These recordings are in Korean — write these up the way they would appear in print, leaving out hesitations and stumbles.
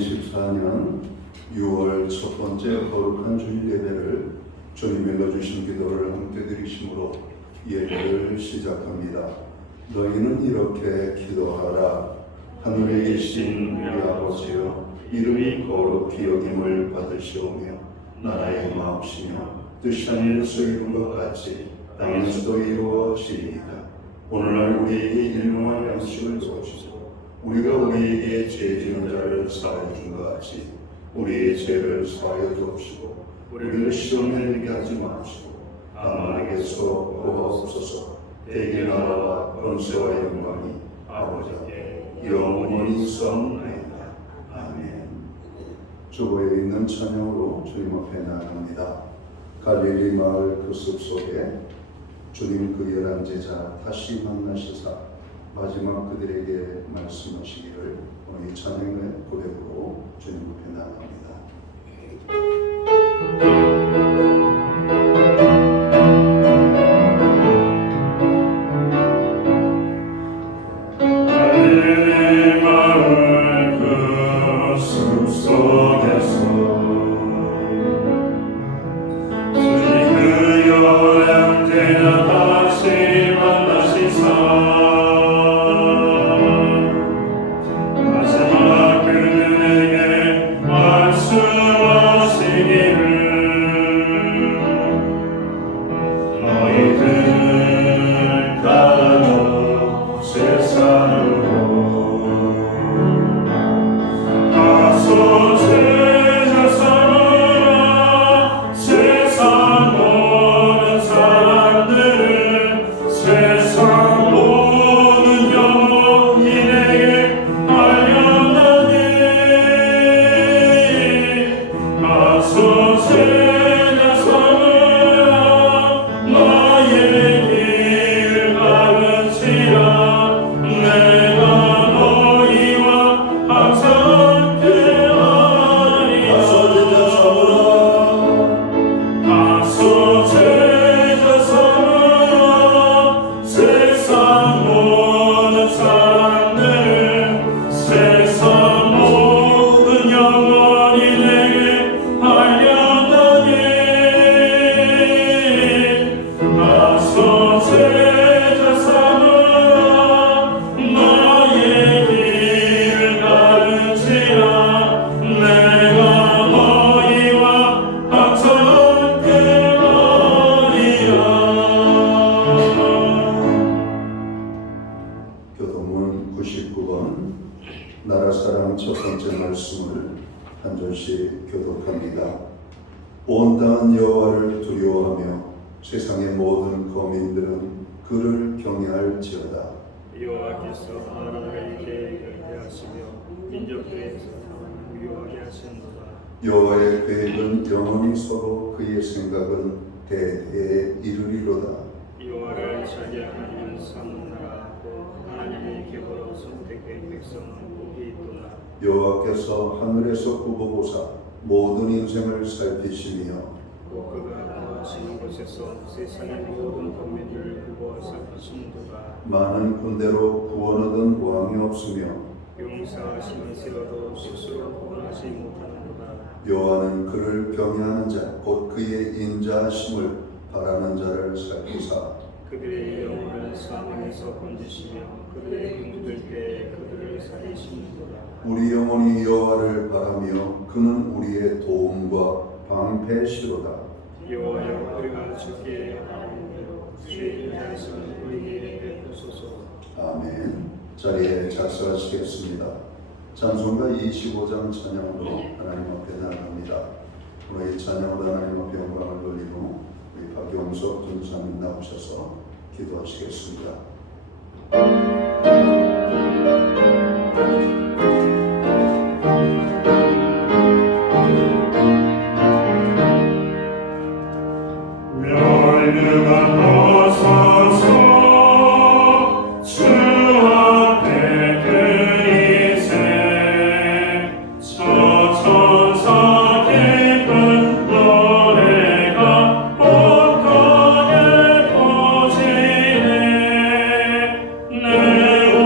2024년 6월 첫 번째 거룩한 주일 예배를 주님 일러주신 기도를 함께 드리심으로 예배를 시작합니다. 너희는 이렇게 기도하라. 하늘에 계신 우리 아버지여, 이름이 거룩히 여김을 받으시오며 나라의 마옵시며 뜻이 하늘에서 이룬 것 같이 땅에서도 이루어지이다. 오늘날 우리에게 일용할 양식을 주옵시고 우리가 우리에게 죄 지은 자를 사하여 준 것 같이 우리의 죄를 사하여 주옵시고 우리를 시험에 들게 하지 마옵시고 다만에게서 구하옵소서. 대개 나라와 권세와 영광이 아버지께 영원히 있사옵나이다. 아멘. 주보에 있는 찬양으로 주님 앞에 나아갑니다. 갈릴리 마을 그 숲속에 주님 그 11제자 다시 만나시사 마지막 그들에게 말씀하시기를 오늘 이 찬양의 고백으로 주님 앞에 나아갑니다. 교도문 99번 나라사랑 첫 번째 말씀을 한 절씩 교독합니다. 온 땅은 여호와를 두려워하며 세상의 모든 거민들은 그를 경외할지어다. 여호와께서 나라에게 계획하시며 민족들에서 유효하게 하시는도다. 여호와의 계획은 영원히 서로 그의 생각은 대대에 이르리로다. 여호와를 자기 하나님을 삼는나라고 하나님의 계보로 선택된 백성은 복이 있도다. 여호와께서 하늘에서 굽어보사 모든 인생을 살피시며 또 그가 구하시는 곳에서 세상의 모든国民을 구하사 하시는도다. 많은 군대로 구원 얻은 왕이 없으며 용사하시는 세월도 스스로 구원하지 못하는도다. 여호와는 그를 경외하는 자 곧 그의 인자하심을 바라는 자를 살피사 그들의 영혼을 사망에서 건지시며 그들의 힘들 때에 그들을 살리시는도다. 우리 영혼이 여호와를 바라며 그는 우리의 도움과 방패시로다. 여호와여, 우리가 주께 하나님으로 주의 인자하심을 우리에게 베푸소서. 아멘. 자리에 작사하시겠습니다. 찬송가 25장 찬양으로 하나님 앞에 나아갑니다. 오늘 이 찬양으로 하나님 앞에 영광을 돌리고 우리 박용석 전사님 나오셔서 기도하시겠습니다. 내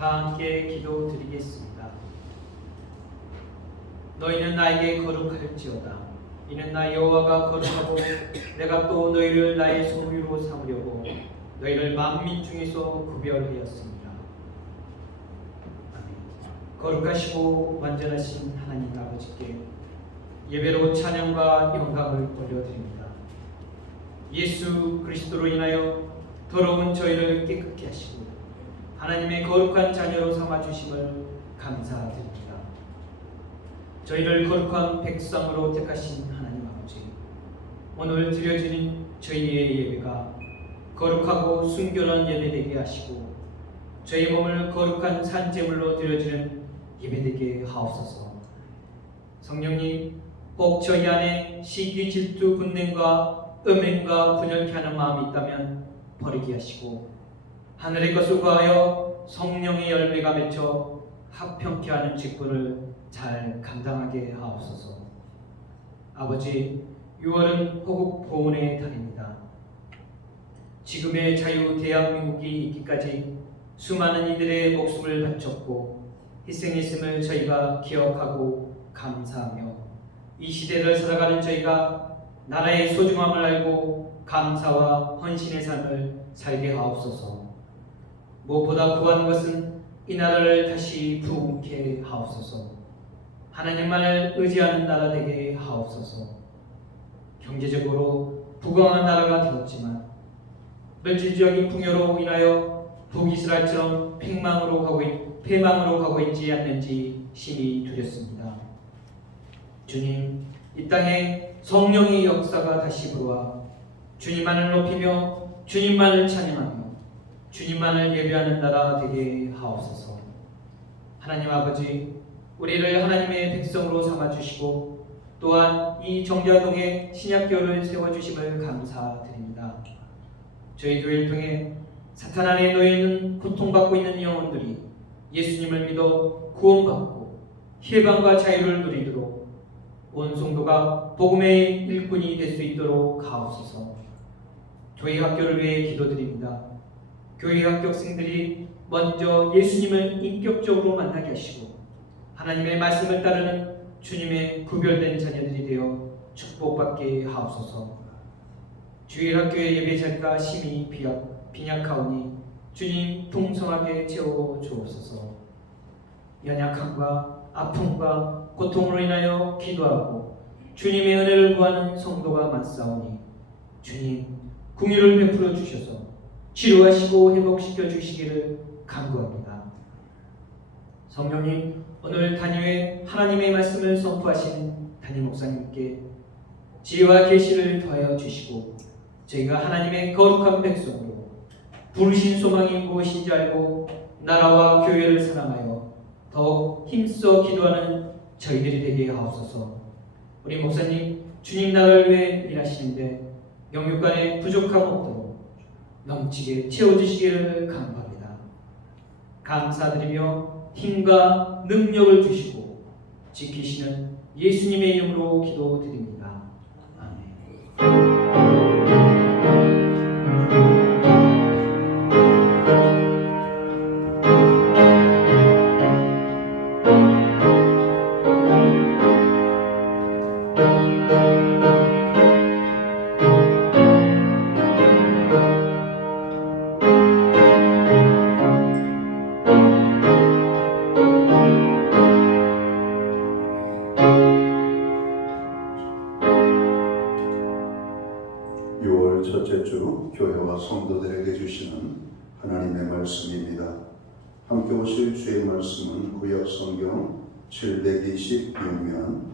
다 함께 기도드리겠습니다. 너희는 나에게 거룩할지어다. 이는 나 여호와가 거룩하고 내가 또 너희를 나의 소유로 삼으려고 너희를 만민 중에서 구별하였습니다. 아멘. 거룩하시고 완전하신 하나님 아버지께 예배로 찬양과 영광을 올려드립니다. 예수 그리스도로 인하여 더러운 저희를 깨끗게 하시고 하나님의 거룩한 자녀로 삼아주심을 감사드립니다. 저희를 거룩한 백성으로 택하신 하나님 아버지, 오늘 드려지는 저희의 예배가 거룩하고 순결한 예배 되게 하시고 저희 몸을 거룩한 산제물로 드려지는 예배 되게 하옵소서. 성령님, 혹 저희 안에 시기, 질투, 분냄과 음행과 분열케 하는 마음이 있다면 버리게 하시고 하늘의 것을 구하여 성령의 열매가 맺혀 합평케 하는 직분을 잘 감당하게 하옵소서. 아버지, 6월은 호국 보훈의 달입니다. 지금의 자유 대한민국이 있기까지 수많은 이들의 목숨을 바쳤고 희생했음을 저희가 기억하고 감사하며 이 시대를 살아가는 저희가 나라의 소중함을 알고 감사와 헌신의 삶을 살게 하옵소서. 무엇보다 구하는 것은 이 나라를 다시 부흥케 하옵소서. 하나님만을 의지하는 나라 되게 하옵소서. 경제적으로 부강한 나라가 되었지만 물질적인 풍요로 인하여 북이스라엘처럼 패망으로 가고 있지 않는지 심히 두렵습니다. 주님, 이 땅에 성령의 역사가 다시 불어와 주님만을 높이며 주님만을 찬양하며 주님만을 예배하는 나라 되게 하옵소서. 하나님 아버지, 우리를 하나님의 백성으로 삼아주시고 또한 이 정자동에 신약교회를 세워주심을 감사드립니다. 저희 교회를 통해 사탄 안에 놓여있는 고통받고 있는 영혼들이 예수님을 믿어 구원받고 해방과 자유를 누리도록 온 성도가 복음의 일꾼이 될 수 있도록 하옵소서. 교회 학교를 위해 기도드립니다. 교회 합격생들이 먼저 예수님을 인격적으로 만나게 하시고 하나님의 말씀을 따르는 주님의 구별된 자녀들이 되어 축복받게 하옵소서. 주일학교의 예배자리가 심히 빈약하오니 주님 풍성하게 채워 주옵소서. 연약함과 아픔과 고통으로 인하여 기도하고 주님의 은혜를 구하는 성도가 많사오니 주님 긍휼을 베풀어 주셔서 치료하시고 회복시켜 주시기를 간구합니다. 성령님, 오늘 단위에 하나님의 말씀을 선포하시는 담임 목사님께 지혜와 계시를 더하여 주시고 저희가 하나님의 거룩한 백성으로 부르신 소망이 무엇인지 알고 나라와 교회를 사랑하여 더욱 힘써 기도하는 저희들이 되게 하옵소서. 우리 목사님, 주님 나라를 위해 일하시는데 영육간에 부족함 없도록 넘치게 채워주시기를 간구합니다. 감사드리며 힘과 능력을 주시고 지키시는 예수님의 이름으로 기도드립니다. 아멘. 첫째 주 교회와 성도들에게 주시는 하나님의 말씀입니다. 함께 오실 주의 말씀은 구약 성경 726면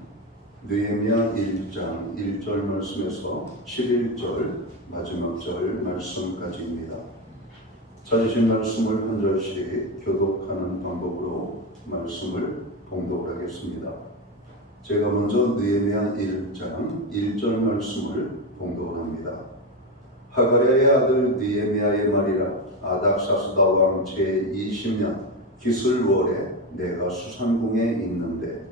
느헤미야 1장 1절 말씀에서 11절 마지막 절 말씀까지입니다. 찾으신 말씀을 한 절씩 교독하는 방법으로 말씀을 봉독을 하겠습니다. 제가 먼저 느헤미야 1장 1절 말씀을 봉독을 합니다. 하가랴의 아들 느헤미야의 말이라. 아닥사스다 왕 제20년 기슬월에 내가 수산궁에 있는데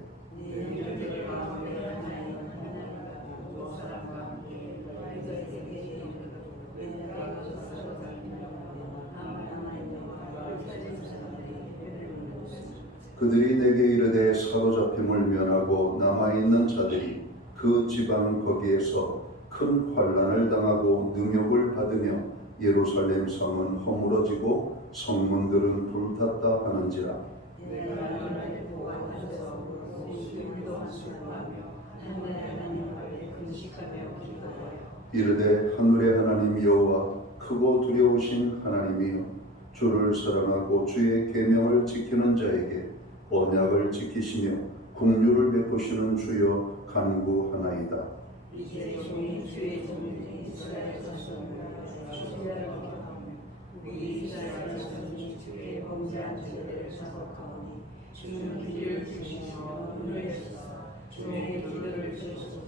그들이 내게 이르되 사로잡힘을 면하고 남아있는 자들이 그 지방 거기에서 큰 환난을 당하고 능욕을 받으며 예루살렘 성은 허물어지고 성문들은 불탔다 하는지라. 내가 하나님을 보호하셔서 우리도 한수하며 하나님 앞에 금식하며 기도하여 이르되 하늘의 하나님 여호와 크고 두려우신 하나님이여 주를 사랑하고 주의 계명을 지키는 자에게 언약을 지키시며 긍휼을 베푸시는 주여 간구하나이다. 이제 종이 주의 종이 이스라엘 자손을 주시하며 우리 이스라엘 자손이 주의 범죄한 죄를 사과하오니 주는 길을 주시며 눈을 주사 주의 기도를 주소서.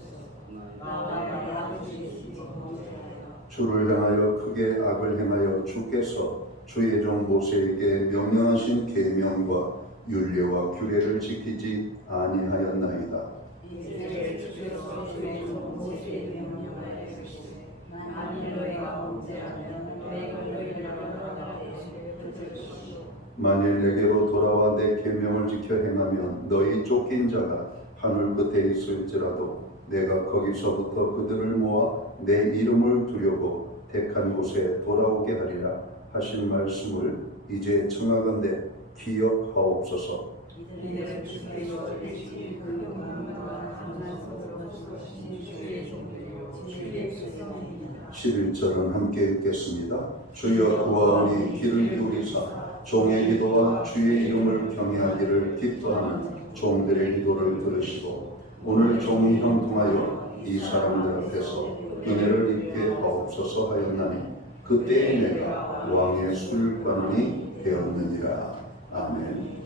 나와 나의 아버지의 범죄하여 주를 향하여 크게 악을 행하여 주께서 주의 종 모세에게 명령하신 계명과 율례와 규례를 지키지 아니하였나이다. 이제 주께서 주의 종 모세에게 명령하여 이르시되 만일 너희가 범죄하면 내가 너희를 허락하게 붙들시오. 만일 내게로 돌아와 내 계명을 지켜 행하면 너희 쫓긴 자가 하늘 끝에 있을지라도 내가 거기서부터 그들을 모아 내 이름을 두려고 택한 곳에 돌아오게 하리라 하신 말씀을 이제 청하건대 기억하옵소서. 이는 주께서 주신 그 만민과 강난서로 주신 주의 종들이요 주의 백성입니다. 11절은 함께 읽겠습니다. 주여 구하오니 귀를 기울이사 종의 기도와 주의 이름을 경외하기를 기뻐하는 종들의 기도를 들으시고 오늘 종이 형통하여 이 사람들 앞에서 은혜를 입게 하옵소서 하였나니 그때에 내가 왕의 술관원이 되었느니라. 아멘.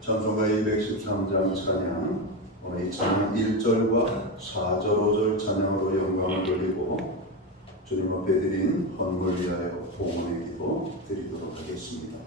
찬송가 213장 찬양, 오늘 이 찬양 1절과 4절, 5절 찬양으로 영광을 돌리고 주님 앞에 드린 헌물 위하여 봉헌의 기도 드리도록 하겠습니다.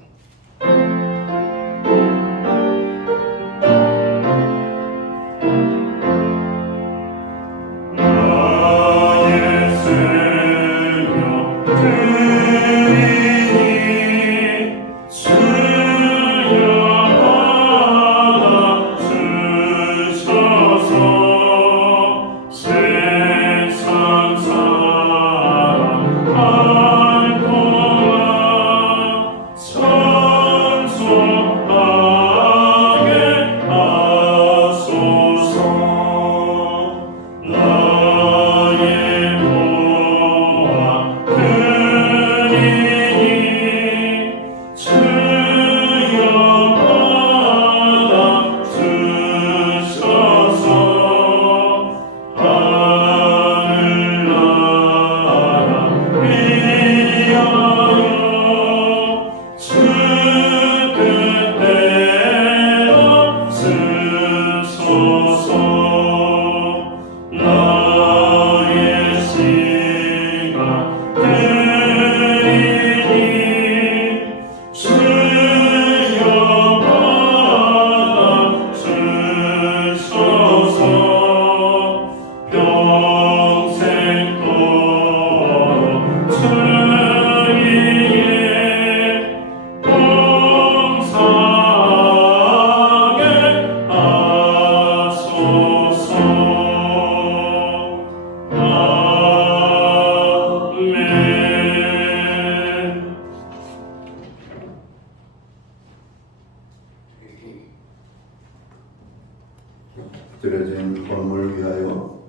드려진 헌물 위하여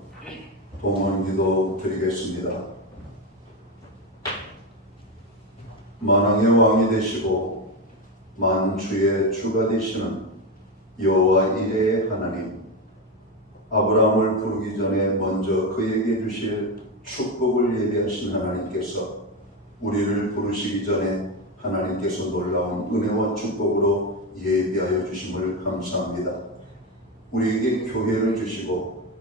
봉헌기도 드리겠습니다. 만왕의 왕이 되시고 만주의 주가 되시는 여호와 이레의 하나님, 아브라함을 부르기 전에 먼저 그에게 주실 축복을 예비하신 하나님께서 우리를 부르시기 전에 하나님께서 놀라운 은혜와 축복으로 예비하여 주심을 감사합니다. 우리에게 교회를 주시고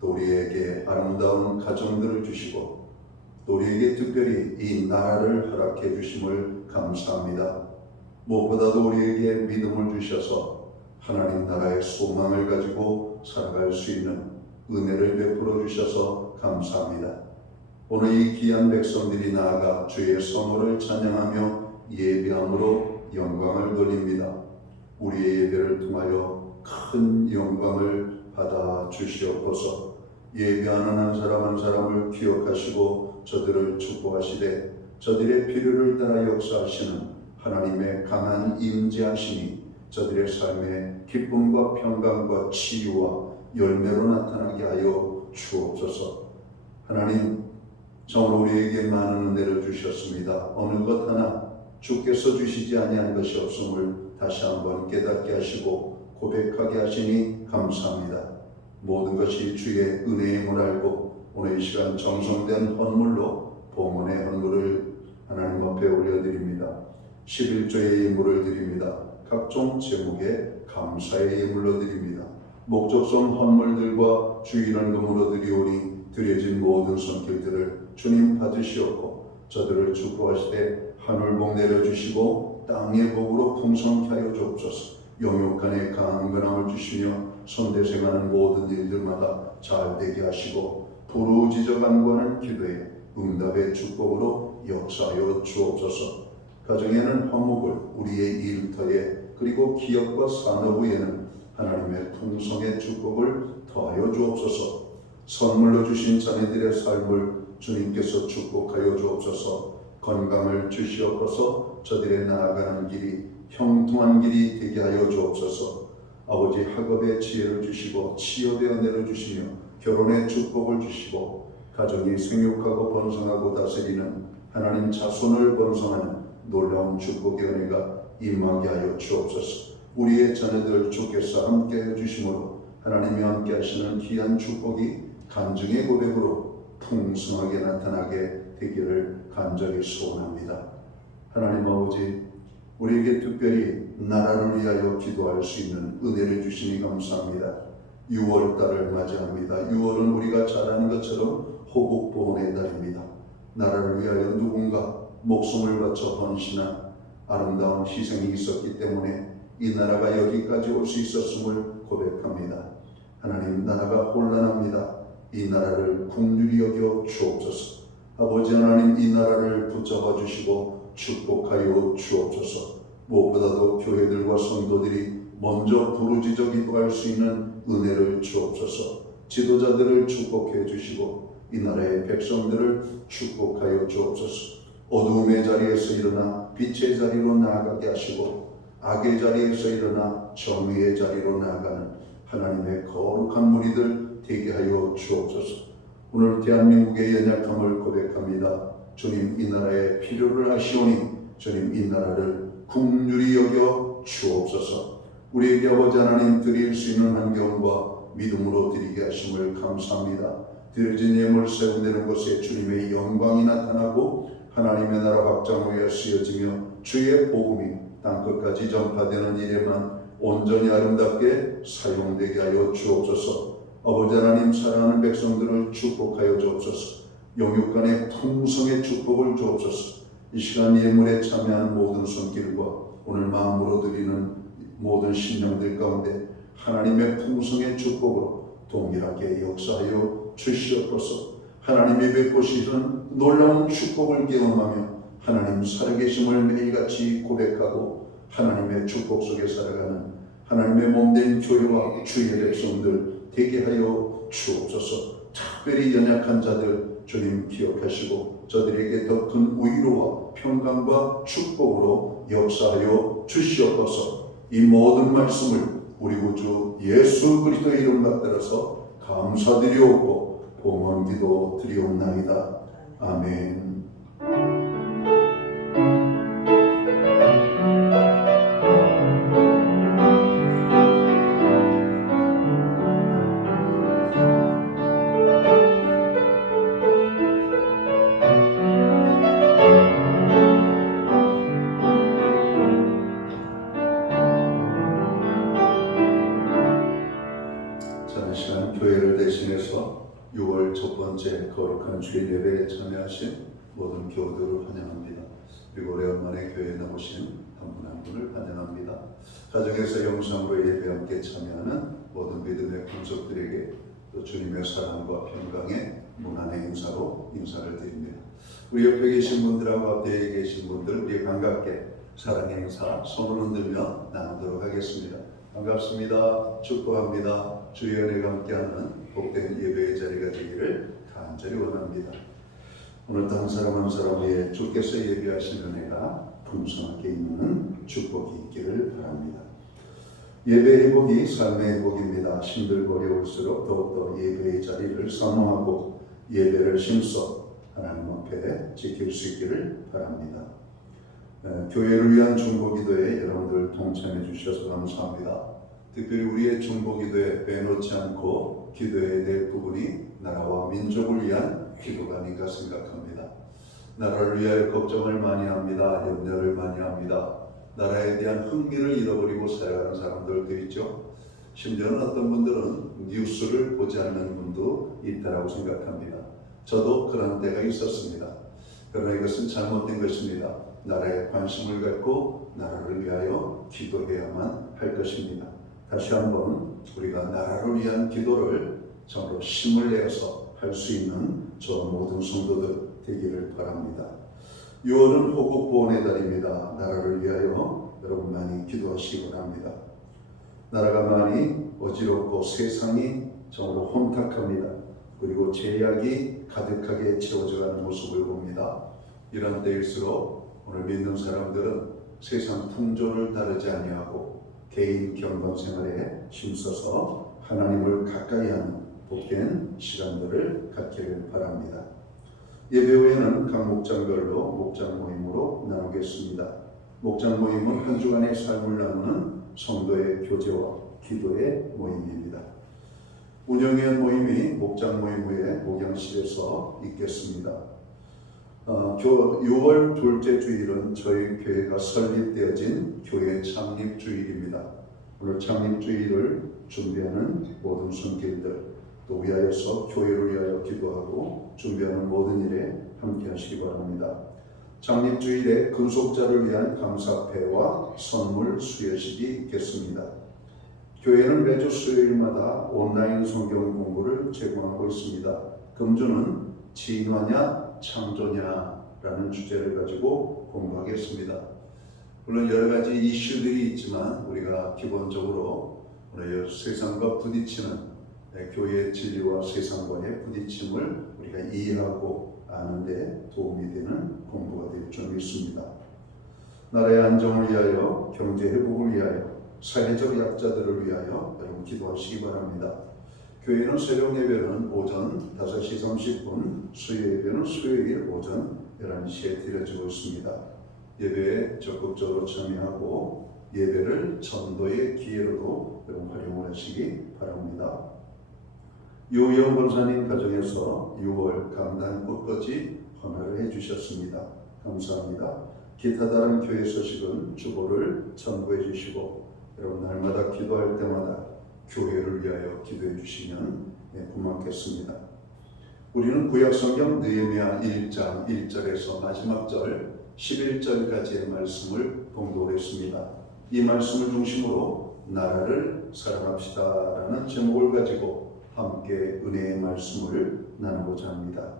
또 우리에게 아름다운 가정들을 주시고 또 우리에게 특별히 이 나라를 허락해 주심을 감사합니다. 무엇보다도 우리에게 믿음을 주셔서 하나님 나라의 소망을 가지고 살아갈 수 있는 은혜를 베풀어 주셔서 감사합니다. 오늘 이 귀한 백성들이 나아가 주의 성호를 찬양하며 예배함으로 영광을 돌립니다. 우리의 예배를 통하여 큰 영광을 받아 주시옵소서. 예배하는 한 사람 한 사람을 기억하시고 저들을 축복하시되 저들의 필요를 따라 역사하시는 하나님의 강한 임재하심이 저들의 삶에 기쁨과 평강과 치유와 열매로 나타나게 하여 주옵소서. 하나님, 정말 우리에게 많은 은혜를 주셨습니다. 어느 것 하나 주께서 주시지 아니한 것이 없음을 다시 한번 깨닫게 하시고 고백하게 하시니 감사합니다. 모든 것이 주의 은혜임을 알고 오늘 이 시간 정성된 헌물로 봉헌의 헌물을 하나님 앞에 올려드립니다. 11조의 예물을 드립니다. 각종 제목에 감사의 예물로 드립니다. 목적성 헌물들과 주일헌금으로 드리오니 드려진 모든 손길들을 주님 받으시옵고 저들을 축복하시되 하늘복 내려주시고 땅의 복으로 풍성케 하여 주옵소서. 영육간에 강건함을 주시며 선대생하는 모든 일들마다 잘 되게 하시고 부르짖어 간구하는 기도에 응답의 축복으로 역사하여 주옵소서. 가정에는 화목을, 우리의 일터에 그리고 기업과 산업부에는 하나님의 풍성의 축복을 더하여 주옵소서. 선물로 주신 자녀들의 삶을 주님께서 축복하여 주옵소서. 건강을 주시옵소서. 저들의 나아가는 길이 형통한 길이 되게 하여 주옵소서. 아버지, 학업의 지혜를 주시고 치유의 은혜를 주시며 결혼의 축복을 주시고 가정이 생육하고 번성하고 다스리는 하나님 자손을 번성하는 놀라운 축복의 은혜가 임하게 하여 주옵소서. 우리의 자녀들 주께서 함께 해주심으로 하나님이 함께 하시는 귀한 축복이 간증의 고백으로 풍성하게 나타나게 되기를 간절히 소원합니다. 하나님 아버지, 우리에게 특별히 나라를 위하여 기도할 수 있는 은혜를 주시니 감사합니다. 6월달을 맞이합니다. 6월은 우리가 잘 아는 것처럼 호국보훈의 달입니다. 나라를 위하여 누군가 목숨을 바쳐 헌신한 아름다운 희생이 있었기 때문에 이 나라가 여기까지 올 수 있었음을 고백합니다. 하나님, 나라가 혼란합니다. 이 나라를 긍휼히 여겨 주옵소서. 아버지 하나님, 이 나라를 붙잡아 주시고 축복하여 주옵소서. 무엇보다도 교회들과 성도들이 먼저 부르짖어 기도할 수 있는 은혜를 주옵소서. 지도자들을 축복해 주시고 이 나라의 백성들을 축복하여 주옵소서. 어두움의 자리에서 일어나 빛의 자리로 나아가게 하시고 악의 자리에서 일어나 정의의 자리로 나아가는 하나님의 거룩한 무리들 되게 하여 주옵소서. 오늘 대한민국의 연약함을 고백합니다. 주님, 이 나라에 필요를 하시오니 주님, 이 나라를 긍휼히 여겨 주옵소서. 우리에게 아버지 하나님 드릴 수 있는 환경과 믿음으로 드리게 하심을 감사합니다. 드려진 예물 세운되는 곳에 주님의 영광이 나타나고 하나님의 나라 확장하여 쓰여지며 주의 복음이 땅끝까지 전파되는 일에만 온전히 아름답게 사용되게 하여 주옵소서. 아버지 하나님, 사랑하는 백성들을 축복하여 주옵소서. 영육간의 풍성의 축복을 주옵소서. 이 시간 예물에 참여하는 모든 손길과 오늘 마음으로 드리는 모든 신령들 가운데 하나님의 풍성의 축복으로 동일하게 역사하여 주시옵소서. 하나님이 베푸시는 놀라운 축복을 경험하며 하나님 살아계심을 매일같이 고백하고 하나님의 축복 속에 살아가는 하나님의 몸된 교회와 주의 백성들 되게 하여 주옵소서. 특별히 연약한 자들 주님 기억하시고 저들에게 더 큰 위로와 평강과 축복으로 역사하여 주시옵소서. 이 모든 말씀을 우리 구주 예수 그리스도의 이름 받들어서 감사드리옵고 봉헌기도 드리옵나이다. 아멘. 이 시간 교회를 대신해서 6월 첫 번째 거룩한 주일 예배에 참여하신 모든 교우들을 환영합니다. 그리고 오래간만에 교회에 나오신 한 분 한 분을 환영합니다. 가정에서 영상으로 예배 함께 참여하는 모든 믿음의 권속들에게 또 주님의 사랑과 평강의 무난의 인사로 인사를 드립니다. 우리 옆에 계신 분들하고 앞에 계신 분들 우리 반갑게 사랑의 인사 손을 흔들며 나누도록 하겠습니다. 반갑습니다. 축복합니다. 주의 은혜가 함께하는 복된 예배의 자리가 되기를 간절히 원합니다. 오늘도 한 사람 한 사람 위에 주께서 예배하신 은혜가 풍성하게 있는 축복이 있기를 바랍니다. 예배 회복이 삶의 회복입니다. 힘들고 어려울수록 더욱더 예배의 자리를 사모하고 예배를 힘써 하나님 앞에 지킬 수 있기를 바랍니다. 교회를 위한 중보기도에 여러분들 동참해 주셔서 감사합니다. 특별히 우리의 중보기도에 빼놓지 않고 기도해야 될 부분이 나라와 민족을 위한 기도가 아닌가 생각합니다. 나라를 위하여 걱정을 많이 합니다. 염려를 많이 합니다. 나라에 대한 흥미를 잃어버리고 살아가는 사람들도 있죠. 심지어는 어떤 분들은 뉴스를 보지 않는 분도 있다고 생각합니다. 저도 그런 때가 있었습니다. 그러나 이것은 잘못된 것입니다. 나라에 관심을 갖고 나라를 위하여 기도해야만 할 것입니다. 다시 한번 우리가 나라를 위한 기도를 정말로 힘을 내어서 할 수 있는 저 모든 성도들 되기를 바랍니다. 6월은 호국 보훈의 달입니다. 나라를 위하여 여러분 많이 기도하시기 바랍니다. 나라가 많이 어지럽고 세상이 정말로 혼탁합니다. 그리고 죄악이 가득하게 채워져가는 모습을 봅니다. 이런 때일수록 오늘 믿는 사람들은 세상 풍조를 따르지 아니하고 개인 경건 생활에 힘써서 하나님을 가까이 하는 복된 시간들을 갖기를 바랍니다. 예배 후에는 각 목장별로 목장 모임으로 나누겠습니다. 목장 모임은 한 주간의 삶을 나누는 성도의 교제와 기도의 모임입니다. 운영위원 모임이 목장 모임 후에 목양실에서 있겠습니다. 6월 둘째 주일은 저희 교회가 설립되어진 교회 창립주일입니다. 오늘 창립주일을 준비하는 모든 손길들 또 위하여서 교회를 위하여 기도하고 준비하는 모든 일에 함께 하시기 바랍니다. 창립주일에 근속자를 위한 감사패와 선물 수여식이 있겠습니다. 교회는 매주 수요일마다 온라인 성경 공부를 제공하고 있습니다. 금주는 진화냐 창조냐라는 주제를 가지고 공부하겠습니다. 물론 여러 가지 이슈들이 있지만 우리가 기본적으로 오늘 세상과 부딪히는 교회의 진리와 세상과의 부딪힘을 우리가 이해하고 아는 데 도움이 되는 공부가 될 줄 믿습니다. 나라의 안정을 위하여, 경제 회복을 위하여, 사회적 약자들을 위하여 여러분 기도하시기 바랍니다. 교회는 새벽 예배는 오전 5시 30분, 수요 예배는 수요일 오전 11시에 드려지고 있습니다. 예배에 적극적으로 참여하고 예배를 전도의 기회로도 여러분 활용을 하시기 바랍니다. 유영 권사님 가정에서 6월 강단 꽃꽂이 헌화를 해주셨습니다. 감사합니다. 기타 다른 교회 소식은 주보를 첨부해 주시고 여러분 날마다 기도할 때마다 교회를 위하여 기도해 주시면 고맙겠습니다. 우리는 구약성경 느헤미야 1장 1절에서 마지막 절 11절까지의 말씀을 봉독했습니다. 이 말씀을 중심으로 나라를 사랑합시다라는 제목을 가지고 함께 은혜의 말씀을 나누고자 합니다.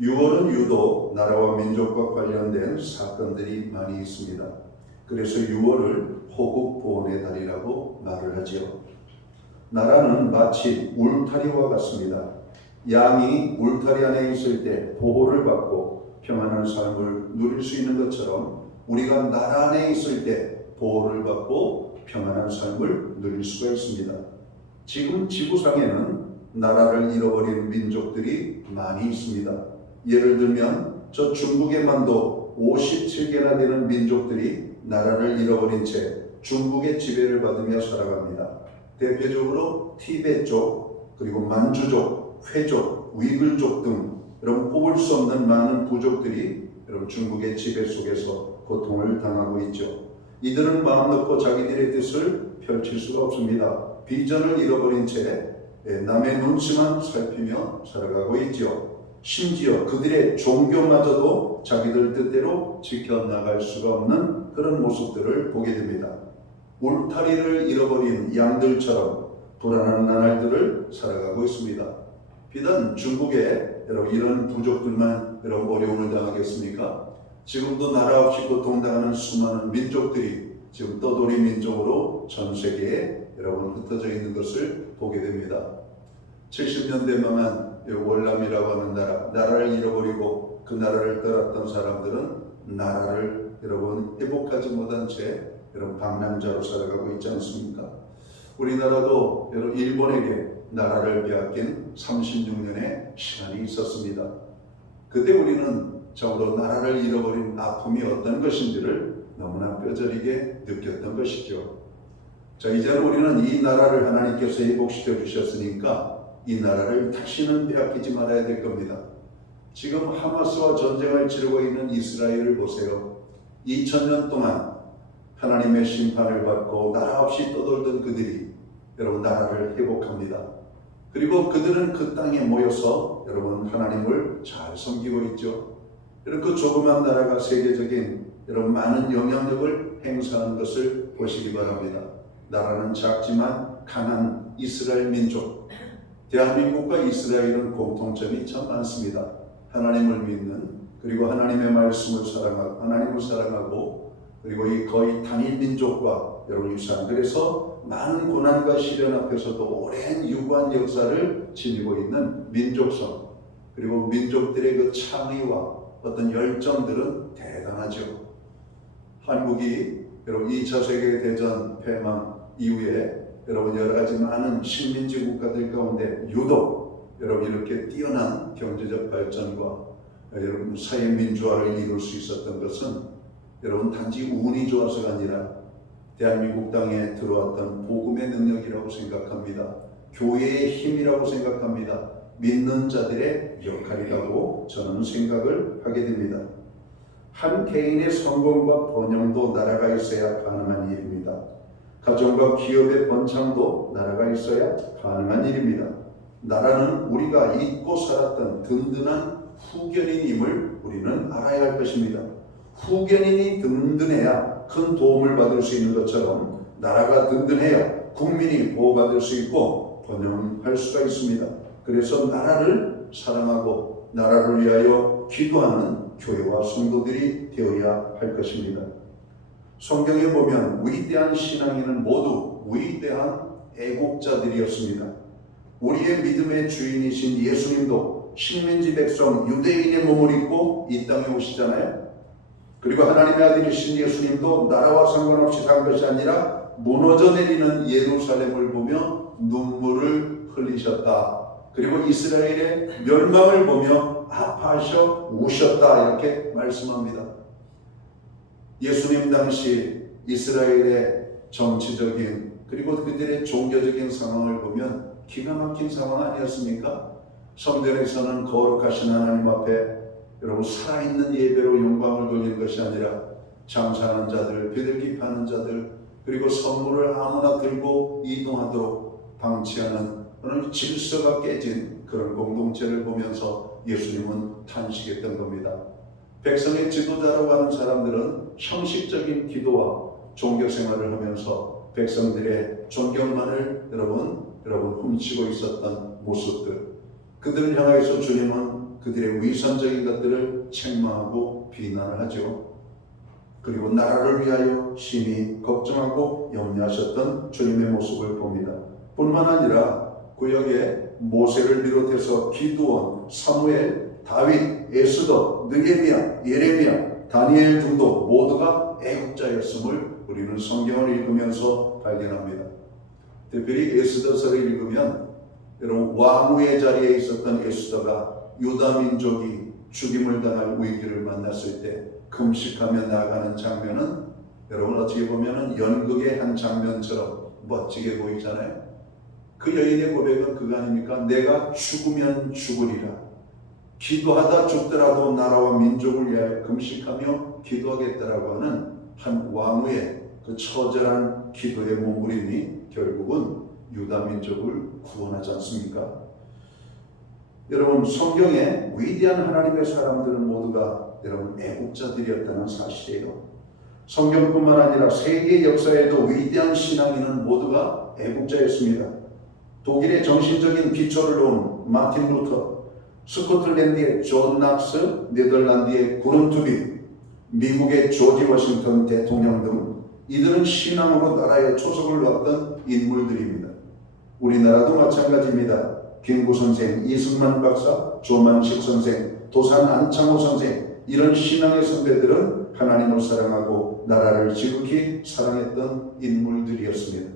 6월은 유독 나라와 민족과 관련된 사건들이 많이 있습니다. 그래서 6월을 호국 보훈의 달이라고 말을 하지요. 나라는 마치 울타리와 같습니다. 양이 울타리 안에 있을 때 보호를 받고 평안한 삶을 누릴 수 있는 것처럼 우리가 나라 안에 있을 때 보호를 받고 평안한 삶을 누릴 수가 있습니다. 지금 지구상에는 나라를 잃어버린 민족들이 많이 있습니다. 예를 들면 저 중국에만도 57개나 되는 민족들이 나라를 잃어버린 채 중국의 지배를 받으며 살아갑니다. 대표적으로 티베트족, 그리고 만주족, 회족, 위글족 등 여러분 뽑을 수 없는 많은 부족들이 여러분 중국의 지배 속에서 고통을 당하고 있죠. 이들은 마음 놓고 자기들의 뜻을 펼칠 수가 없습니다. 비전을 잃어버린 채 남의 눈치만 살피며 살아가고 있죠. 심지어 그들의 종교마저도 자기들 뜻대로 지켜나갈 수가 없는 그런 모습들을 보게 됩니다. 울타리를 잃어버린 양들처럼 불안한 나날들을 살아가고 있습니다. 비단 중국에 여러분 이런 부족들만 여러분 어려움을 당하겠습니까? 지금도 나라 없이 고통당하는 수많은 민족들이 지금 떠돌이 민족으로 전 세계에 여러분 흩어져 있는 것을 보게 됩니다. 70년대 망한 월남이라고 하는 나라를 잃어버리고 그 나라를 떠났던 사람들은 나라를 여러분 회복하지 못한 채 여러분 방랑자로 살아가고 있지 않습니까? 우리나라도 여러분 일본에게 나라를 빼앗긴 36년의 시간이 있었습니다. 그때 우리는 적어도 나라를 잃어버린 아픔이 어떤 것인지를 너무나 뼈저리게 느꼈던 것이죠. 자, 이제는 우리는 이 나라를 하나님께서 회복시켜 주셨으니까 이 나라를 다시는 빼앗기지 말아야 될 겁니다. 지금 하마스와 전쟁을 치르고 있는 이스라엘을 보세요. 2000년 동안 하나님의 심판을 받고 나라 없이 떠돌던 그들이 여러분 나라를 회복합니다. 그리고 그들은 그 땅에 모여서 여러분 하나님을 잘 섬기고 있죠. 여러분 그 조그만 나라가 세계적인 여러분 많은 영향력을 행사하는 것을 보시기 바랍니다. 나라는 작지만 강한 이스라엘 민족, 대한민국과 이스라엘은 공통점이 참 많습니다. 하나님을 믿는, 그리고 하나님의 말씀을 사랑하고 하나님을 사랑하고, 그리고 이 거의 단일 민족과 여러분 유사한, 그래서 많은 고난과 시련 앞에서도 오랜 유구한 역사를 지니고 있는 민족성, 그리고 민족들의 그 창의와 어떤 열정들은 대단하죠. 한국이 여러분 2차 세계대전 폐망 이후에 여러분 여러 가지 많은 식민지 국가들 가운데 유독 여러분 이렇게 뛰어난 경제적 발전과 여러분 사회 민주화를 이룰 수 있었던 것은 여러분 단지 운이 좋아서가 아니라 대한민국 땅에 들어왔던 복음의 능력이라고 생각합니다. 교회의 힘이라고 생각합니다. 믿는 자들의 역할이라고 저는 생각을 하게 됩니다. 한 개인의 성공과 번영도 나라가 있어야 가능한 일입니다. 가정과 기업의 번창도 나라가 있어야 가능한 일입니다. 나라는 우리가 잊고 살았던 든든한 후견인임을 우리는 알아야 할 것입니다. 후견인이 든든해야 큰 도움을 받을 수 있는 것처럼 나라가 든든해야 국민이 보호받을 수 있고 번영할 수가 있습니다. 그래서 나라를 사랑하고 나라를 위하여 기도하는 교회와 성도들이 되어야 할 것입니다. 성경에 보면 위대한 신앙인은 모두 위대한 애국자들이었습니다. 우리의 믿음의 주인이신 예수님도 식민지 백성 유대인의 몸을 입고 이 땅에 오시잖아요. 그리고 하나님의 아들이신 예수님도 나라와 상관없이 산 것이 아니라 무너져 내리는 예루살렘을 보며 눈물을 흘리셨다. 그리고 이스라엘의 멸망을 보며 아파하셔 우셨다. 이렇게 말씀합니다. 예수님 당시 이스라엘의 정치적인 그리고 그들의 종교적인 상황을 보면 기가 막힌 상황 아니었습니까? 성전에서는 거룩하신 하나님 앞에 여러분 살아있는 예배로 영광을 돌리는 것이 아니라 장사하는 자들, 비둘기 파는 자들, 그리고 선물을 아무나 들고 이동하도록 방치하는 오늘 질서가 깨진 그런 공동체를 보면서 예수님은 탄식했던 겁니다. 백성의 지도자라고 하는 사람들은 형식적인 기도와 종교 생활을 하면서 백성들의 존경만을 여러분 훔치고 있었던 모습들, 그들을 향해서 주님은 그들의 위선적인 것들을 책망하고 비난을 하죠. 그리고 나라를 위하여 심히 걱정하고 염려하셨던 주님의 모습을 봅니다. 뿐만 아니라 구약에 모세를 비롯해서 기드온, 사무엘, 다윗, 에스더, 느헤미야, 예레미야, 다니엘 등도 모두가 애국자였음을 우리는 성경을 읽으면서 발견합니다. 특별히 에스더서를 읽으면 여러분 왕후의 자리에 있었던 에스더가 유다 민족이 죽임을 당할 위기를 만났을 때 금식하며 나아가는 장면은 여러분 어떻게 보면 연극의 한 장면처럼 멋지게 보이잖아요. 그 여인의 고백은 그거 아닙니까? 내가 죽으면 죽으리라. 기도하다 죽더라도 나라와 민족을 위하여 금식하며 기도하겠다라고 하는 한 왕후의 그 처절한 기도의 몸부림이 결국은 유다 민족을 구원하지 않습니까? 여러분 성경에 위대한 하나님의 사람들은 모두가 여러분 애국자들이었다는 사실이에요. 성경뿐만 아니라 세계 역사에도 위대한 신앙인은 모두가 애국자였습니다. 독일의 정신적인 기초를 놓은 마틴 루터, 스코틀랜드의 존 낙스, 네덜란드의 구른투비, 미국의 조지 워싱턴 대통령 등 이들은 신앙으로 나라에 초석을 놓았던 인물들입니다. 우리나라도 마찬가지입니다. 김구 선생, 이승만 박사, 조만식 선생, 도산 안창호 선생, 이런 신앙의 선배들은 하나님을 사랑하고 나라를 지극히 사랑했던 인물들이었습니다.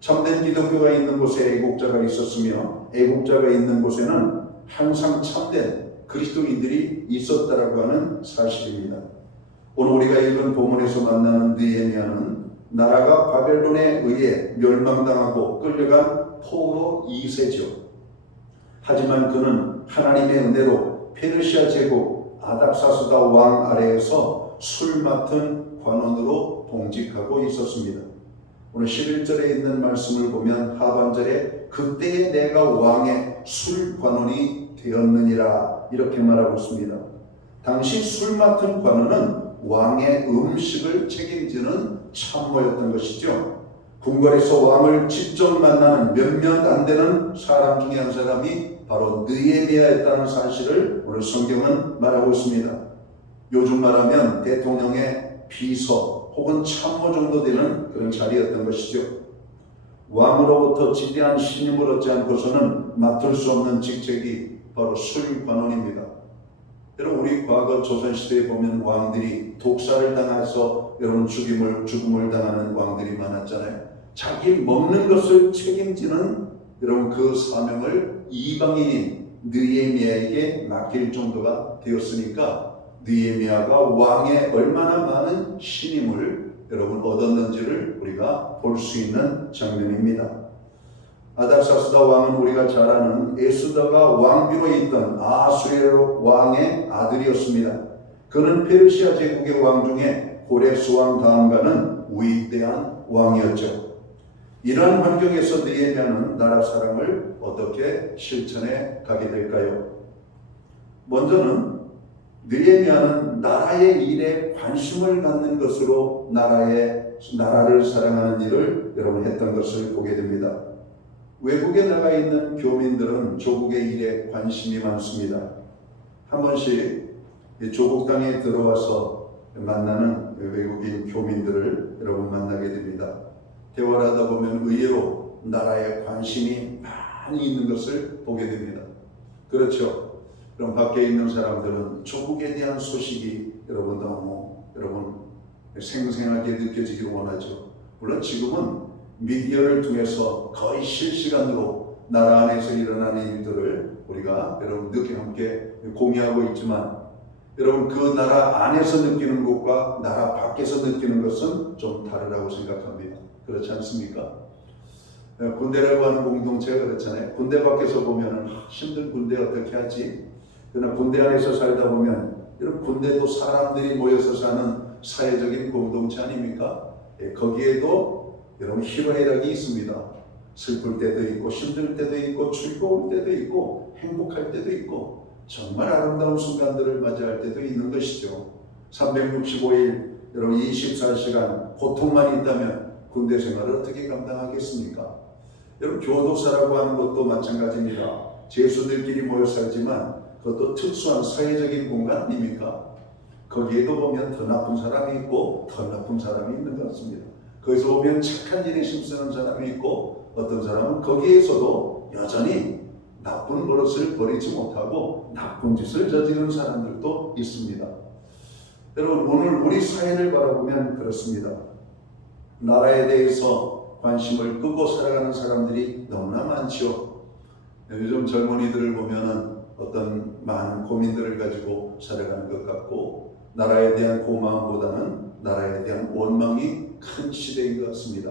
참된 기독교가 있는 곳에 애국자가 있었으며 애국자가 있는 곳에는 항상 참된 그리스도인들이 있었다라고 하는 사실입니다. 오늘 우리가 읽은 본문에서 만나는 느헤미야는 나라가 바벨론에 의해 멸망당하고 끌려간 포로 2세죠. 하지만 그는 하나님의 은혜로 페르시아 제국 아닥사스다 왕 아래에서 술 맡은 관원으로 봉직하고 있었습니다. 오늘 11절에 있는 말씀을 보면 하반절에 그때에 내가 왕의 술 관원이 되었느니라 이렇게 말하고 있습니다. 당시 술 맡은 관원은 왕의 음식을 책임지는 참모였던 것이죠. 궁궐에서 왕을 직접 만나는 몇몇 안 되는 사람 중에 한 사람이 바로 느헤미야였다는 사실을 오늘 성경은 말하고 있습니다. 요즘 말하면 대통령의 비서 혹은 참모 정도 되는 그런 자리였던 것이죠. 왕으로부터 지대한 신임을 얻지 않고서는 맡을 수 없는 직책이 바로 술관원입니다. 여러분 우리 과거 조선시대에 보면 왕들이 독사를 당해서 여러분 죽음을 당하는 왕들이 많았잖아요. 자기 먹는 것을 책임지는 여러분 그 사명을 이방인인 느헤미야에게 맡길 정도가 되었으니까 느헤미야가 왕의 얼마나 많은 신임을 여러분 얻었는지를 우리가 볼 수 있는 장면입니다. 아닥사스다 왕은 우리가 잘 아는 에스더가 왕비로 있던 아수에로 왕의 아들이었습니다. 그는 페르시아 제국의 왕 중에 고레스 왕 다음가는 위대한 왕이었죠. 이러한 환경에서 느헤미야는 나라 사랑을 어떻게 실천해 가게 될까요? 먼저는 느헤미야는 나라의 일에 관심을 갖는 것으로 나라를 사랑하는 일을 여러분 했던 것을 보게 됩니다. 외국에 나가 있는 교민들은 조국의 일에 관심이 많습니다. 한 번씩 조국 땅에 들어와서 만나는 외국인 교민들을 여러분 만나게 됩니다. 대화를 하다 보면 의외로 나라에 관심이 많이 있는 것을 보게 됩니다. 그렇죠? 그럼 밖에 있는 사람들은 조국에 대한 소식이 여러분 너무 생생하게 느껴지기를 원하죠. 물론 지금은 미디어를 통해서 거의 실시간으로 나라 안에서 일어나는 일들을 우리가 여러분 함께 공유하고 있지만 여러분 그 나라 안에서 느끼는 것과 나라 밖에서 느끼는 것은 좀 다르다고 생각합니다. 그렇지 않습니까? 군대라고 하는 공동체가 그렇잖아요. 군대 밖에서 보면 힘든 군대 어떻게 하지? 그러나 군대 안에서 살다 보면 여러분 군대도 사람들이 모여서 사는 사회적인 공동체 아닙니까? 거기에도 여러분 희노애락이 있습니다. 슬플 때도 있고 힘들 때도 있고 즐거울 때도 있고 행복할 때도 있고 정말 아름다운 순간들을 맞이할 때도 있는 것이죠. 365일 여러분 24시간 고통만 있다면 군대 생활을 어떻게 감당하겠습니까? 여러분 교도소라고 하는 것도 마찬가지입니다. 죄수들끼리 모여 살지만 그것도 특수한 사회적인 공간 아닙니까? 거기에도 보면 더 나쁜 사람이 있고 더 나쁜 사람이 있는 것 같습니다. 거기서 보면 착한 일에 힘쓰는 사람이 있고 어떤 사람은 거기에서도 여전히 나쁜 버릇을 버리지 못하고 나쁜 짓을 저지르는 사람들도 있습니다. 여러분 오늘 우리 사회를 바라보면 그렇습니다. 나라에 대해서 관심을 끄고 살아가는 사람들이 너무나 많죠. 요즘 젊은이들을 보면은 어떤 많은 고민들을 가지고 살아가는 것 같고 나라에 대한 고마움보다는 나라에 대한 원망이 큰 시대인 것 같습니다.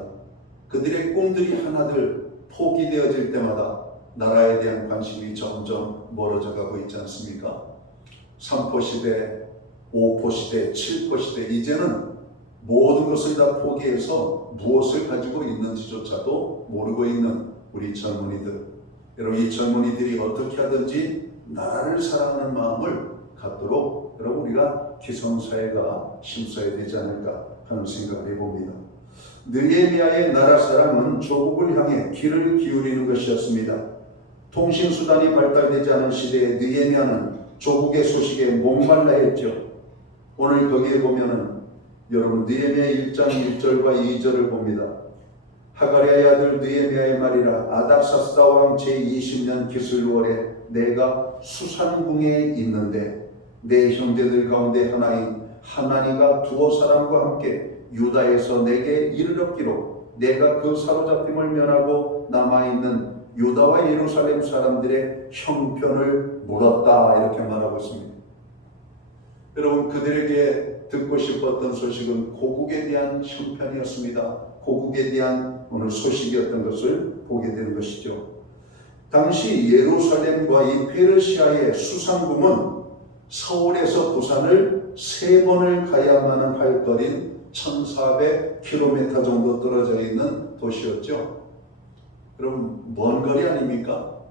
그들의 꿈들이 하나둘 포기되어질 때마다 나라에 대한 관심이 점점 멀어져 가고 있지 않습니까? 3포 시대, 5포 시대, 7포 시대 이제는 모든 것을 다 포기해서 무엇을 가지고 있는지조차도 모르고 있는 우리 젊은이들. 여러분 이 젊은이들이 어떻게 하든지 나라를 사랑하는 마음을 갖도록 여러분 우리가 기성사회가 심어야 되지 않을까 하는 생각을 해봅니다. 느헤미야의 나라 사랑은 조국을 향해 귀를 기울이는 것이었습니다. 통신수단이 발달되지 않은 시대에 느헤미야는 조국의 소식에 목말라 했죠. 오늘 거기에 보면은 여러분 느헤미야 1장 1절과 2절을 봅니다. 하가랴의 아들 느헤미야의 말이라 아닥사스다 왕 제20년 기슬월에 내가 수산궁에 있는데 내 형제들 가운데 하나인 하나니가 두어 사람과 함께 유다에서 내게 이르렀기로 내가 그 사로잡힘을 면하고 남아있는 유다와 예루살렘 사람들의 형편을 물었다 이렇게 말하고 있습니다. 여러분 그들에게 듣고 싶었던 소식은 고국에 대한 형편이었습니다. 고국에 대한 오늘 소식이었던 것을 보게 되는 것이죠. 당시 예루살렘과 이 페르시아의 수산궁은 서울에서 부산을 3번을 가야만 할 거리인 1400km 정도 떨어져 있는 도시였죠. 그럼 먼 거리 아닙니까?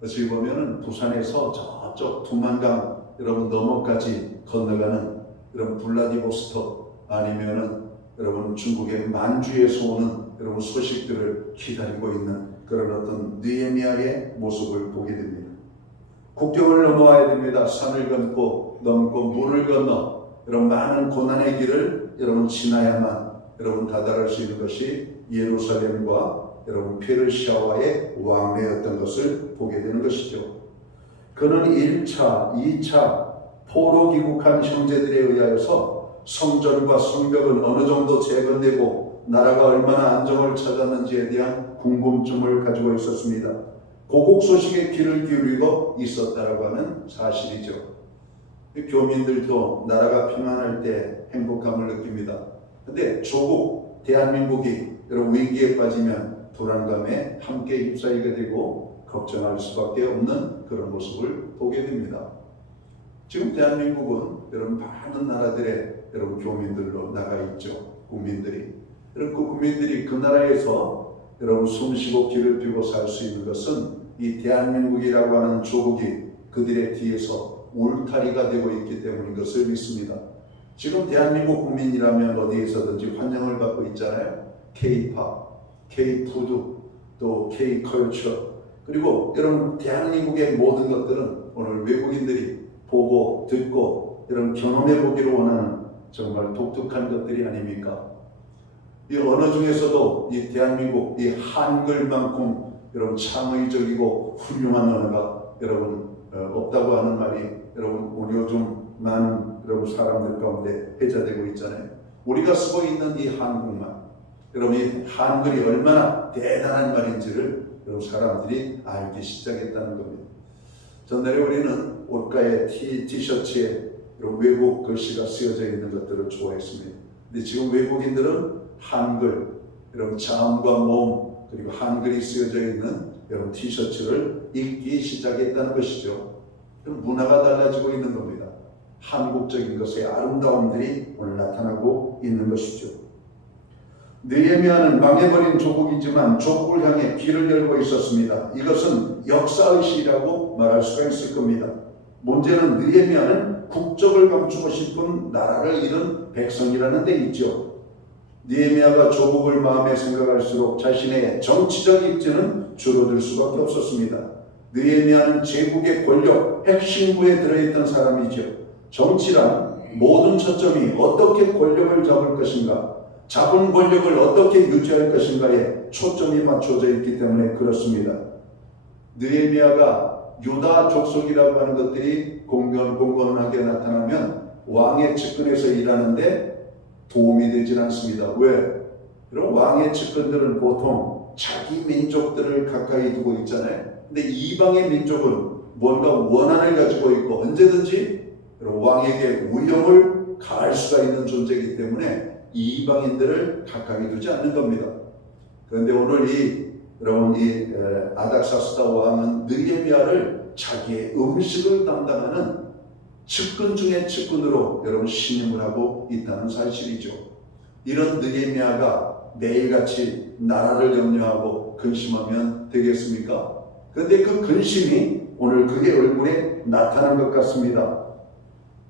어찌 보면은 부산에서 저쪽 두만강 여러분 너머까지 건너가는 여러분 블라디보스토크 아니면은 여러분 중국의 만주에서 오는 여러분 소식들을 기다리고 있는 그런 어떤 느헤미야의 모습을 보게 됩니다. 국경을 넘어와야 됩니다. 산을 넘고 물을 건너 여러분 많은 고난의 길을 여러분 지나야만 여러분 다다를 수 있는 것이 예루살렘과 여러분 페르시아와의 왕래였던 것을 보게 되는 것이죠. 그는 1차, 2차 포로 귀국한 형제들에 의하여서 성전과 성벽은 어느 정도 재건되고 나라가 얼마나 안정을 찾았는지에 대한 궁금증을 가지고 있었습니다. 고국 소식에 귀를 기울이고 있었다라고 하는 사실이죠. 교민들도 나라가 평안할 때 행복감을 느낍니다. 근데 조국 대한민국이 여러분 위기에 빠지면 불안감에 함께 휩싸이게 되고 걱정할 수밖에 없는 그런 모습을 보게 됩니다. 지금 대한민국은 여러분 많은 나라들의 여러분 교민들로 나가 있죠. 국민들이. 여러분 그 국민들이 그 나라에서 여러분 숨쉬고 길을 펴고 살 수 있는 것은 이 대한민국이라고 하는 조국이 그들의 뒤에서 울타리가 되고 있기 때문인 것을 믿습니다. 지금 대한민국 국민이라면 어디에서든지 환영을 받고 있잖아요. K-팝, K-푸드, 또 K-컬처 그리고 여러분 대한민국의 모든 것들은 오늘 외국인들이 보고 듣고 여러분 경험해 보기를 원하는 정말 독특한 것들이 아닙니까? 이 언어 중에서도 이 대한민국 이 한글만큼 여러분 창의적이고 훌륭한 언어가 여러분 없다고 하는 말이 여러분 우리 요즘 많은 여러분 사람들 가운데 회자되고 있잖아요. 우리가 쓰고 있는 이 한국말 여러분 이 한글이 얼마나 대단한 말인지를 여러분 사람들이 알기 시작했다는 겁니다. 전날에 우리는 옷가에 티셔츠에 외국 글씨가 쓰여져 있는 것들을 좋아했습니다. 근데 지금 외국인들은 한글, 여러분 자음과 모음 그리고 한글이 쓰여져 있는 여러분 티셔츠를 입기 시작했다는 것이죠. 그럼 문화가 달라지고 있는 겁니다. 한국적인 것의 아름다움들이 오늘 나타나고 있는 것이죠. 느헤미야는 망해버린 조국이지만 조국을 향해 길을 열고 있었습니다. 이것은 역사의식이라고 말할 수가 있을 겁니다. 문제는 느헤미야는 국적을 감추고 싶은 나라를 잃은 백성이라는 데 있죠. 느헤미야가 조국을 마음에 생각할수록 자신의 정치적 입지는 줄어들 수밖에 없었습니다. 느헤미야는 제국의 권력 핵심부에 들어있던 사람이죠. 정치란 모든 초점이 어떻게 권력을 잡을 것인가, 잡은 권력을 어떻게 유지할 것인가에 초점이 맞춰져 있기 때문에 그렇습니다. 느헤미야가 유다 족속이라고 하는 것들이 공건하게 나타나면 왕의 측근에서 일하는데 도움이 되질 않습니다. 왜? 그럼 왕의 측근들은 보통 자기 민족들을 가까이 두고 있잖아요. 근데 이방의 민족은 뭔가 원한을 가지고 있고 언제든지 왕에게 위협을 가할 수가 있는 존재이기 때문에 이방인들을 가까이 두지 않는 겁니다. 그런데 오늘 여러분 아닥사스다 왕은 느헤미야를 자기의 음식을 담당하는 측근 중에 측근으로 여러분 신임을 하고 있다는 사실이죠. 이런 느헤미야가 매일같이 나라를 염려하고 근심하면 되겠습니까? 그런데 그 근심이 오늘 그의 얼굴에 나타난 것 같습니다.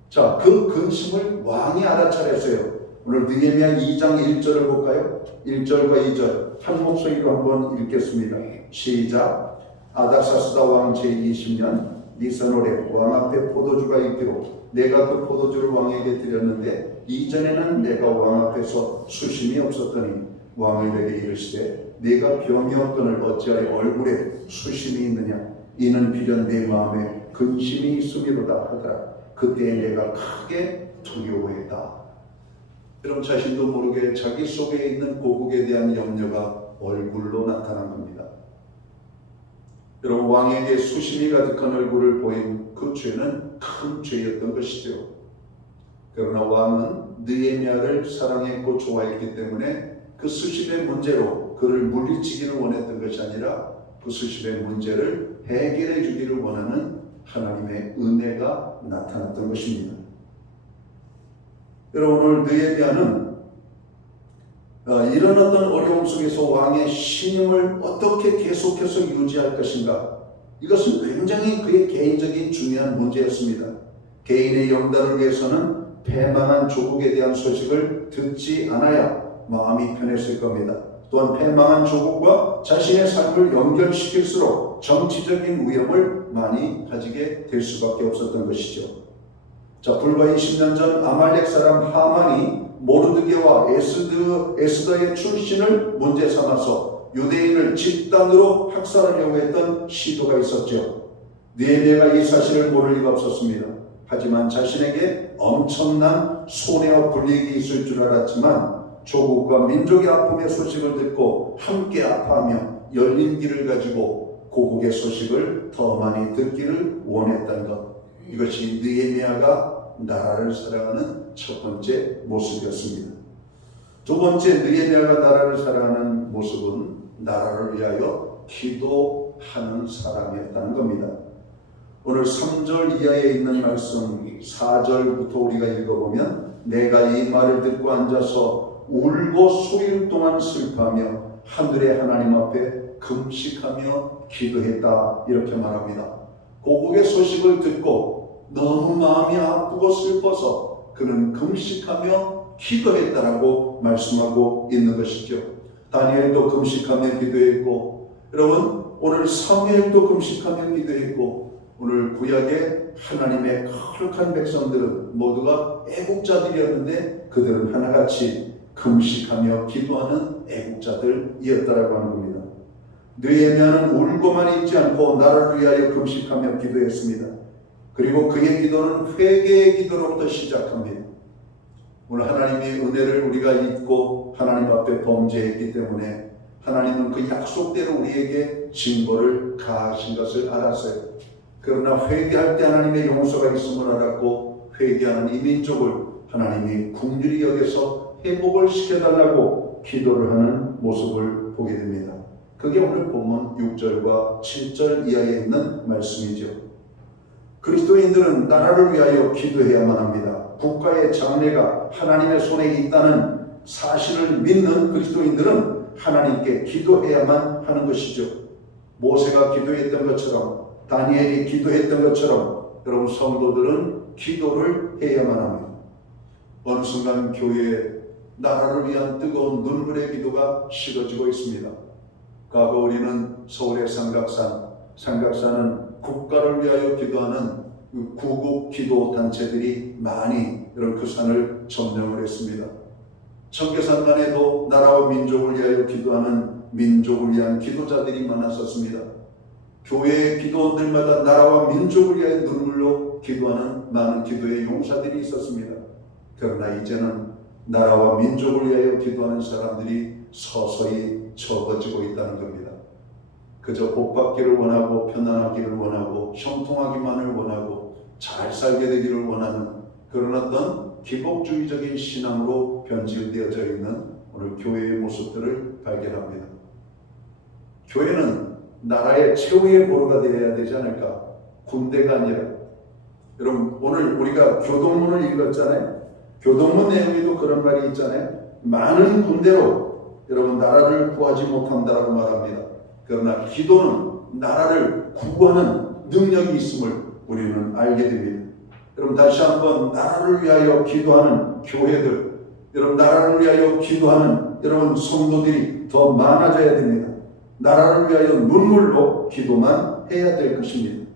자, 그 근심을 왕이 알아차렸어요. 오늘 느헤미야 2장 1절을 볼까요? 1절과 2절 한 목소리로 한번 읽겠습니다. 시작. 아닥사스다 왕 제20년 이스노래 왕 앞에 포도주가 있기로 내가 그 포도주를 왕에게 드렸는데 이전에는 내가 왕 앞에서 수심이 없었더니 왕을 내게 이르시되 네가 병이 없거늘 어찌하여 얼굴에 수심이 있느냐 이는 비련 내 마음에 근심이 있음이로다 하더라. 그때 내가 크게 두려워했다. 여러분 자신도 모르게 자기 속에 있는 고국에 대한 염려가 얼굴로 나타난 겁니다. 여러분 왕에게 수심이 가득한 얼굴을 보인 그 죄는 큰 죄였던 것이죠. 그러나 왕은 느헤미야를 사랑했고 좋아했기 때문에 그 수심의 문제로 그를 물리치기를 원했던 것이 아니라 그 수심의 문제를 해결해 주기를 원하는 하나님의 은혜가 나타났던 것입니다. 여러분 오늘 느헤미야는 이런 어떤 어려움 속에서 왕의 신임을 어떻게 계속해서 유지할 것인가, 이것은 굉장히 그의 개인적인 중요한 문제였습니다. 개인의 영달을 위해서는 패망한 조국에 대한 소식을 듣지 않아야 마음이 편했을 겁니다. 또한 패망한 조국과 자신의 삶을 연결시킬수록 정치적인 위험을 많이 가지게 될 수밖에 없었던 것이죠. 자, 불과 20년 전 아말렉 사람 하만이 모르드게와 에스더의 출신을 문제 삼아서 유대인을 집단으로 학살하려고 했던 시도가 있었죠. 느헤미야가 이 사실을 모를 리가 없었습니다. 하지만 자신에게 엄청난 손해와 불이익이 있을 줄 알았지만 조국과 민족의 아픔의 소식을 듣고 함께 아파하며 열린 길을 가지고 고국의 소식을 더 많이 듣기를 원했던 것, 이것이 느헤미야가 나라를 사랑하는 첫 번째 모습이었습니다. 두 번째, 느헤미야가 나라를 사랑하는 모습은 나라를 위하여 기도하는 사람이었다는 겁니다. 오늘 3절 이하에 있는 말씀 4절부터 우리가 읽어보면 내가 이 말을 듣고 앉아서 울고 수일 동안 슬퍼하며 하늘의 하나님 앞에 금식하며 기도했다, 이렇게 말합니다. 고국의 소식을 듣고 너무 마음이 아프고 슬퍼서 그는 금식하며 기도했다라고 말씀하고 있는 것이죠. 다니엘도 금식하며 기도했고, 여러분 오늘 사무엘도 금식하며 기도했고, 오늘 구약의 하나님의 거룩한 백성들은 모두가 애국자들이었는데 그들은 하나같이 금식하며 기도하는 애국자들이었다라고 하는 겁니다. 느헤미야는 울고만 있지 않고 나라를 위하여 금식하며 기도했습니다. 그리고 그의 기도는 회개의 기도로부터 시작합니다. 오늘 하나님의 은혜를 우리가 잊고 하나님 앞에 범죄했기 때문에 하나님은 그 약속대로 우리에게 징벌을 가하신 것을 알았어요. 그러나 회개할 때 하나님의 용서가 있음을 알았고 회개하는 이 민족을 하나님이 긍휼히 여겨서 회복을 시켜달라고 기도를 하는 모습을 보게 됩니다. 그게 오늘 본문 6절과 7절 이하에 있는 말씀이죠. 그리스도인들은 나라를 위하여 기도해야만 합니다. 국가의 장래가 하나님의 손에 있다는 사실을 믿는 그리스도인들은 하나님께 기도해야만 하는 것이죠. 모세가 기도했던 것처럼, 다니엘이 기도했던 것처럼 여러분 성도들은 기도를 해야만 합니다. 어느 순간 교회에 나라를 위한 뜨거운 눈물의 기도가 식어지고 있습니다. 과거 우리는 서울의 삼각산은 국가를 위하여 기도하는 구국 기도 단체들이 많이 여러분 그 산을 점령을 했습니다. 청계산만 해도 나라와 민족을 위하여 기도하는 민족을 위한 기도자들이 많았었습니다. 교회의 기도원들마다 나라와 민족을 위하여 눈물로 기도하는 많은 기도의 용사들이 있었습니다. 그러나 이제는 나라와 민족을 위하여 기도하는 사람들이 서서히 적어지고 있다는 겁니다. 그저 복받기를 원하고 편안하기를 원하고 형통하기만을 원하고 잘 살게 되기를 원하는 그런 어떤 기복주의적인 신앙으로 변질되어져 있는 오늘 교회의 모습들을 발견합니다. 교회는 나라의 최후의 보루가 되어야 되지 않을까? 군대가 아니라. 여러분 오늘 우리가 교동문을 읽었잖아요. 교동문 내용에도 그런 말이 있잖아요. 많은 군대로 여러분 나라를 구하지 못한다라고 말합니다. 그러나 기도는 나라를 구하는 능력이 있음을 우리는 알게 됩니다. 여러분 다시 한번 나라를 위하여 기도하는 교회들, 여러분 나라를 위하여 기도하는 여러분 성도들이 더 많아져야 됩니다. 나라를 위하여 눈물로 기도만 해야 될 것입니다.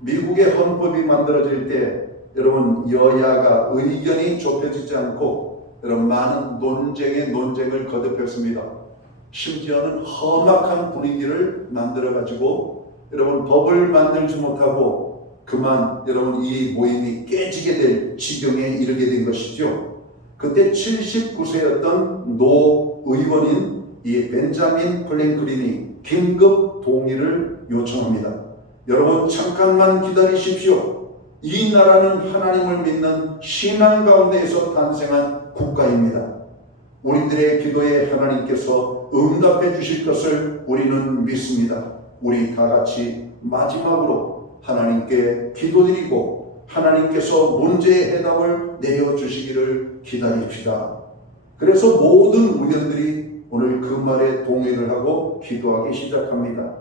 미국의 헌법이 만들어질 때 여러분 여야가 의견이 좁혀지지 않고 여러분 많은 논쟁을 거듭했습니다. 심지어는 험악한 분위기를 만들어 가지고 여러분 법을 만들지 못하고 그만 여러분 이 모임이 깨지게 될 지경에 이르게 된 것이죠. 그때 79세였던 노 의원인 이 벤자민 플랭클린이 긴급 동의를 요청합니다. 여러분 잠깐만 기다리십시오. 이 나라는 하나님을 믿는 신앙 가운데에서 탄생한 국가입니다. 우리들의 기도에 하나님께서 응답해 주실 것을 우리는 믿습니다. 우리 다 같이 마지막으로 하나님께 기도드리고 하나님께서 문제의 해답을 내려주시기를 기다립시다. 그래서 모든 의원들이 오늘 그 말에 동의를 하고 기도하기 시작합니다.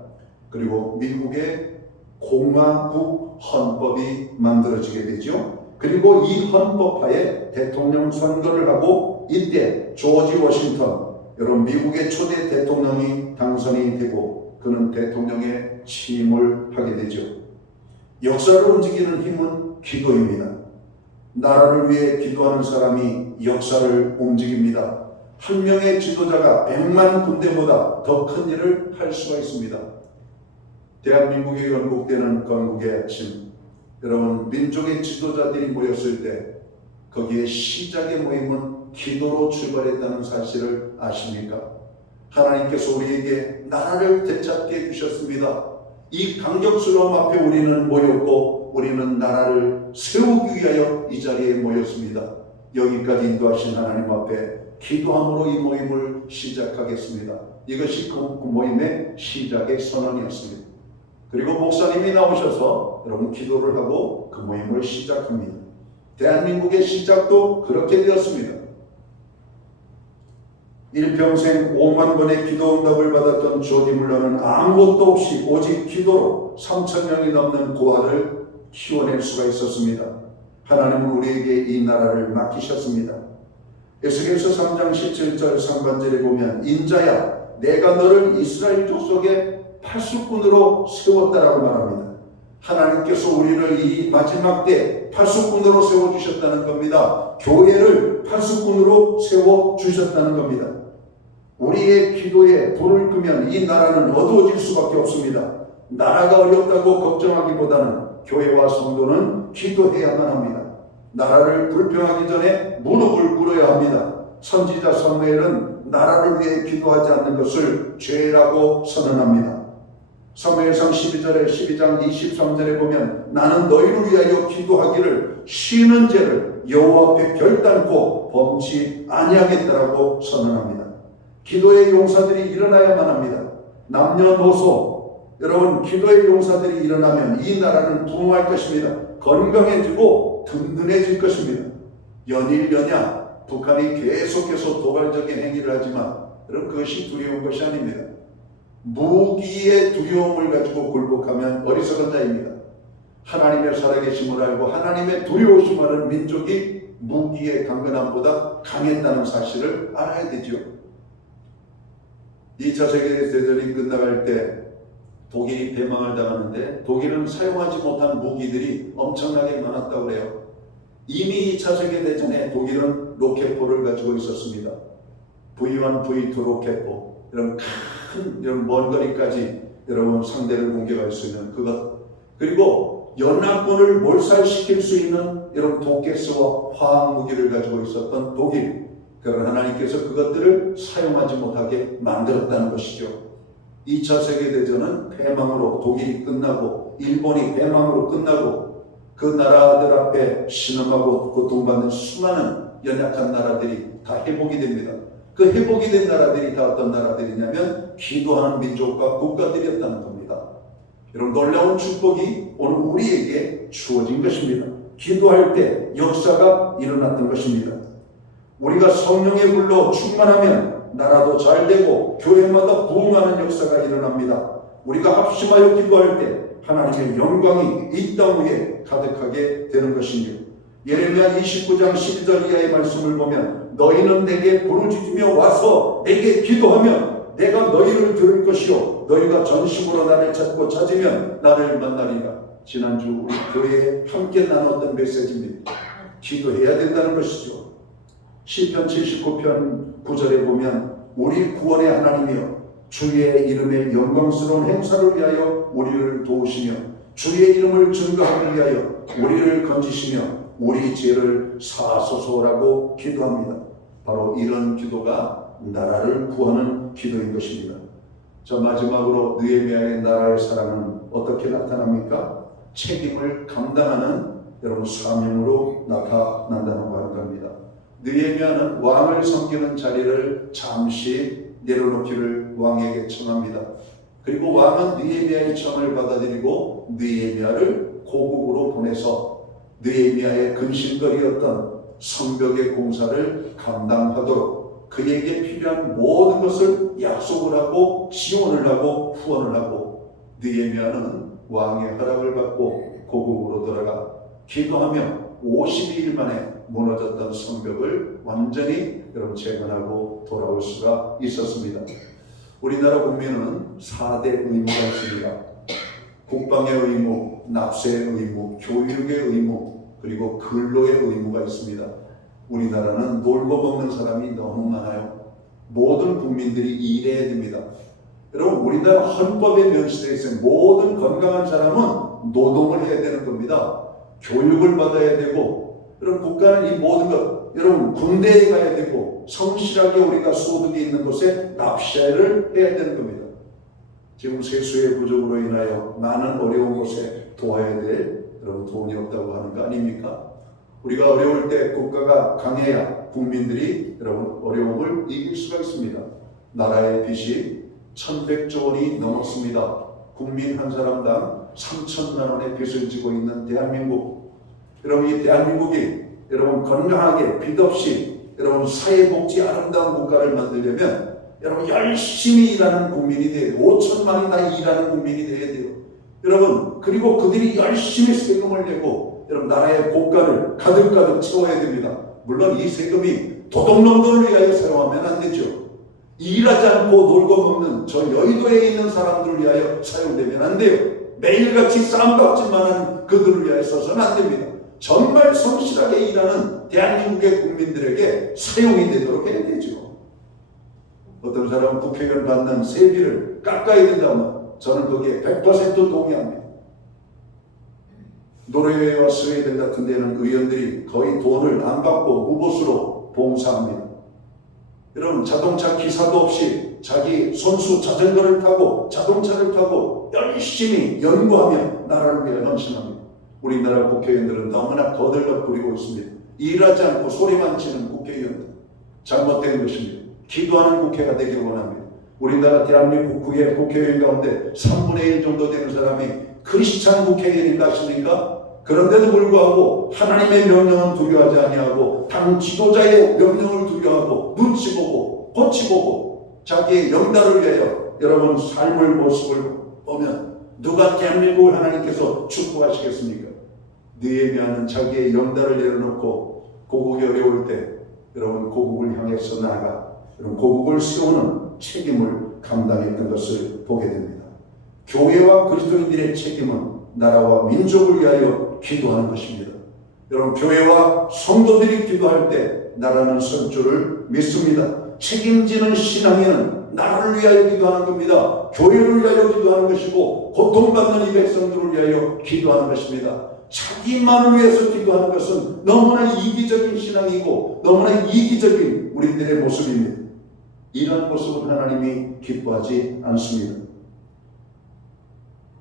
그리고 미국의 공화국 헌법이 만들어지게 되죠. 그리고 이 헌법하에 대통령 선거를 하고 이때 조지 워싱턴, 여러분 미국의 초대 대통령이 당선이 되고 그는 대통령에 취임을 하게 되죠. 역사를 움직이는 힘은 기도입니다. 나라를 위해 기도하는 사람이 역사를 움직입니다. 한 명의 지도자가 100만 군대보다 더 큰 일을 할 수가 있습니다. 대한민국의 건국되는 건국의 아침, 여러분 민족의 지도자들이 모였을 때 거기에 시작의 모임은 기도로 출발했다는 사실을 아십니까? 하나님께서 우리에게 나라를 되찾게 해주셨습니다. 이 강격스러움 앞에 우리는 모였고 우리는 나라를 세우기 위하여 이 자리에 모였습니다. 여기까지 인도하신 하나님 앞에 기도함으로 이 모임을 시작하겠습니다. 이것이 그 모임의 시작의 선언이었습니다. 그리고 목사님이 나오셔서 여러분 기도를 하고 그 모임을 시작합니다. 대한민국의 시작도 그렇게 되었습니다. 일평생 5만 번의 기도 응답을 받았던 조지 물러는 아무것도 없이 오직 기도로 3,000명이 넘는 고아를 키워낼 수가 있었습니다. 하나님은 우리에게 이 나라를 맡기셨습니다. 에스겔서 3장 17절 상반절에 보면 인자야 내가 너를 이스라엘 족속의 파수꾼으로 세웠다라고 말합니다. 하나님께서 우리를 이 마지막 때 파수꾼으로 세워주셨다는 겁니다. 교회를 파수꾼으로 세워주셨다는 겁니다. 우리의 기도에 불을 끄면 이 나라는 어두워질 수밖에 없습니다. 나라가 어렵다고 걱정하기보다는 교회와 성도는 기도해야만 합니다. 나라를 불평하기 전에 무릎을 꿇어야 합니다. 선지자 사무엘은 나라를 위해 기도하지 않는 것을 죄라고 선언합니다. 사무엘상 12장 23절에 보면 나는 너희를 위하여 기도하기를 쉬는 죄를 여호와 앞에 결단코 범치 아니하겠다라고 선언합니다. 기도의 용사들이 일어나야만 합니다. 남녀노소 여러분 기도의 용사들이 일어나면 이 나라는 부흥할 것입니다. 건강해지고 든든해질 것입니다. 연일연야 북한이 계속해서 도발적인 행위를 하지만 여러분 그것이 두려운 것이 아닙니다. 무기의 두려움을 가지고 굴복하면 어리석은 자입니다. 하나님의 살아계심을 알고 하나님의 두려우심을 아는 민족이 무기의 강건함보다 강했다는 사실을 알아야 되죠. 2차 세계대전이 끝나갈 때 독일이 패망을 당하는데 독일은 사용하지 못한 무기들이 엄청나게 많았다고 해요. 이미 2차 세계대전에 독일은 로켓포를 가지고 있었습니다. V1, V2 로켓포 이런 이런 먼 거리까지 여러분 상대를 공격할 수 있는 그것, 그리고 연합군을 몰살시킬 수 있는 이런 독가스와 화학 무기를 가지고 있었던 독일. 그러나 하나님께서 그것들을 사용하지 못하게 만들었다는 것이죠. 2차 세계대전은 패망으로 독일이 끝나고 일본이 패망으로 끝나고 그 나라들 앞에 신음하고 고통받는 수많은 연약한 나라들이 다 회복이 됩니다. 그 회복이 된 나라들이 다 어떤 나라들이냐면 기도하는 민족과 국가들이었다는 겁니다. 여러분 놀라운 축복이 오늘 우리에게 주어진 것입니다. 기도할 때 역사가 일어났던 것입니다. 우리가 성령의 불로 충만하면 나라도 잘 되고 교회마다 부흥하는 역사가 일어납니다. 우리가 합심하여 기도할 때 하나님의 영광이 이 땅 위에 가득하게 되는 것입니다. 예레미야 29장 12절 이하의 말씀을 보면 너희는 내게 부르짖으며 와서 내게 기도하면 내가 너희를 들을 것이요 너희가 전심으로 나를 찾고 찾으면 나를 만나리라. 지난주 우리 교회에 함께 나눴던 메시지입니다. 기도해야 된다는 것이죠. 시편 79편 9절에 보면 우리 구원의 하나님이여 주의 이름의 영광스러운 행사를 위하여 우리를 도우시며 주의 이름을 증거하기 위하여 우리를 건지시며 우리 죄를 사하소서라고 기도합니다. 바로 이런 기도가 나라를 구하는 기도인 것입니다. 자, 마지막으로 느헤미야의 나라의 사랑은 어떻게 나타납니까? 책임을 감당하는 여러분 사명으로 나타난다고 하는 겁니다. 느헤미야는 왕을 섬기는 자리를 잠시 내려놓기를 왕에게 청합니다. 그리고 왕은 느헤미야의 청을 받아들이고 느헤미야를 고국으로 보내서 느헤미야의 근심거리였던 성벽의 공사를 감당하도록 그에게 필요한 모든 것을 약속을 하고 지원을 하고 후원을 하고 느헤미야는 왕의 허락을 받고 고국으로 돌아가 기도하며 52일 만에 무너졌던 성벽을 완전히 여러분 재건하고 돌아올 수가 있었습니다. 우리나라 국민은 4대 의무가 있습니다. 국방의 의무, 납세의 의무, 교육의 의무, 그리고 근로의 의무가 있습니다. 우리나라는 놀고 먹는 사람이 너무 많아요. 모든 국민들이 일해야 됩니다. 여러분, 우리나라 헌법에 명시되어 있어요. 모든 건강한 사람은 노동을 해야 되는 겁니다. 교육을 받아야 되고, 여러분 국가는 이 모든 것, 여러분 군대에 가야 되고, 성실하게 우리가 소득이 있는 곳에 납세를 해야 되는 겁니다. 지금 세수의 부족으로 인하여 많은 어려운 곳에 도와야 될 여러분 돈이 없다고 하는 거 아닙니까? 우리가 어려울 때 국가가 강해야 국민들이 여러분 어려움을 이길 수가 있습니다. 나라의 빚이 1100조 원이 넘었습니다. 국민 한 사람당 3천만 원의 빚을 지고 있는 대한민국. 여러분 이 대한민국이 여러분 건강하게 빚 없이 여러분 사회복지 아름다운 국가를 만들려면 여러분 열심히 일하는 국민이 돼야 돼요. 5천만이 다 일하는 국민이 돼야 돼요. 여러분 그리고 그들이 열심히 세금을 내고 여러분 나라의 고가를 가득가득 채워야 됩니다. 물론 이 세금이 도둑놈들을 위하여 사용하면 안 되죠. 일하지 않고 놀고 먹는 저 여의도에 있는 사람들을 위하여 사용되면 안 돼요. 매일같이 쌈박질만 하는 그들을 위하여 써서는 안 됩니다. 정말 성실하게 일하는 대한민국의 국민들에게 사용이 되도록 해야 되죠. 어떤 사람은 국회의원 받는 세비를 깎아야 된다면 저는 거기에 100% 동의합니다. 노르웨이와 스웨덴 같은 데는 의원들이 거의 돈을 안 받고 무보수로 봉사합니다. 여러분 자동차 기사도 없이 자기 손수 자전거를 타고 자동차를 타고 열심히 연구하며 나라를 위해 헌신합니다. 우리나라 국회의원들은 너무나 거들떠 부리고 있습니다. 일하지 않고 소리만 치는 국회의원들. 잘못된 것입니다. 기도하는 국회가 되길 원합니다. 우리나라 대한민국 국회의원 가운데 3분의 1 정도 되는 사람이 크리스찬 국회의원인가 하십니까? 그런데도 불구하고 하나님의 명령은 두려워하지 아니하고 당 지도자의 명령을 두려워하고 눈치 보고 꽃이 보고 자기의 영달을 위하여 여러분 삶을 모습을 보면 누가 대한민국을 하나님께서 축복하시겠습니까? 느헤미야는 자기의 영달을 내려놓고 고국이 어려울 때 여러분 고국을 향해서 나아가 여러분 고국을 세우는 책임을 감당했던 것을 보게 됩니다. 교회와 그리스도인들의 책임은 나라와 민족을 위하여 기도하는 것입니다. 여러분 교회와 성도들이 기도할 때 나라는 설 줄을 믿습니다. 책임지는 신앙에는 나라를 위하여 기도하는 겁니다. 교회를 위하여 기도하는 것이고 고통받는 이 백성들을 위하여 기도하는 것입니다. 자기만을 위해서 기도하는 것은 너무나 이기적인 신앙이고 너무나 이기적인 우리들의 모습입니다. 이런 모습은 하나님이 기뻐하지 않습니다.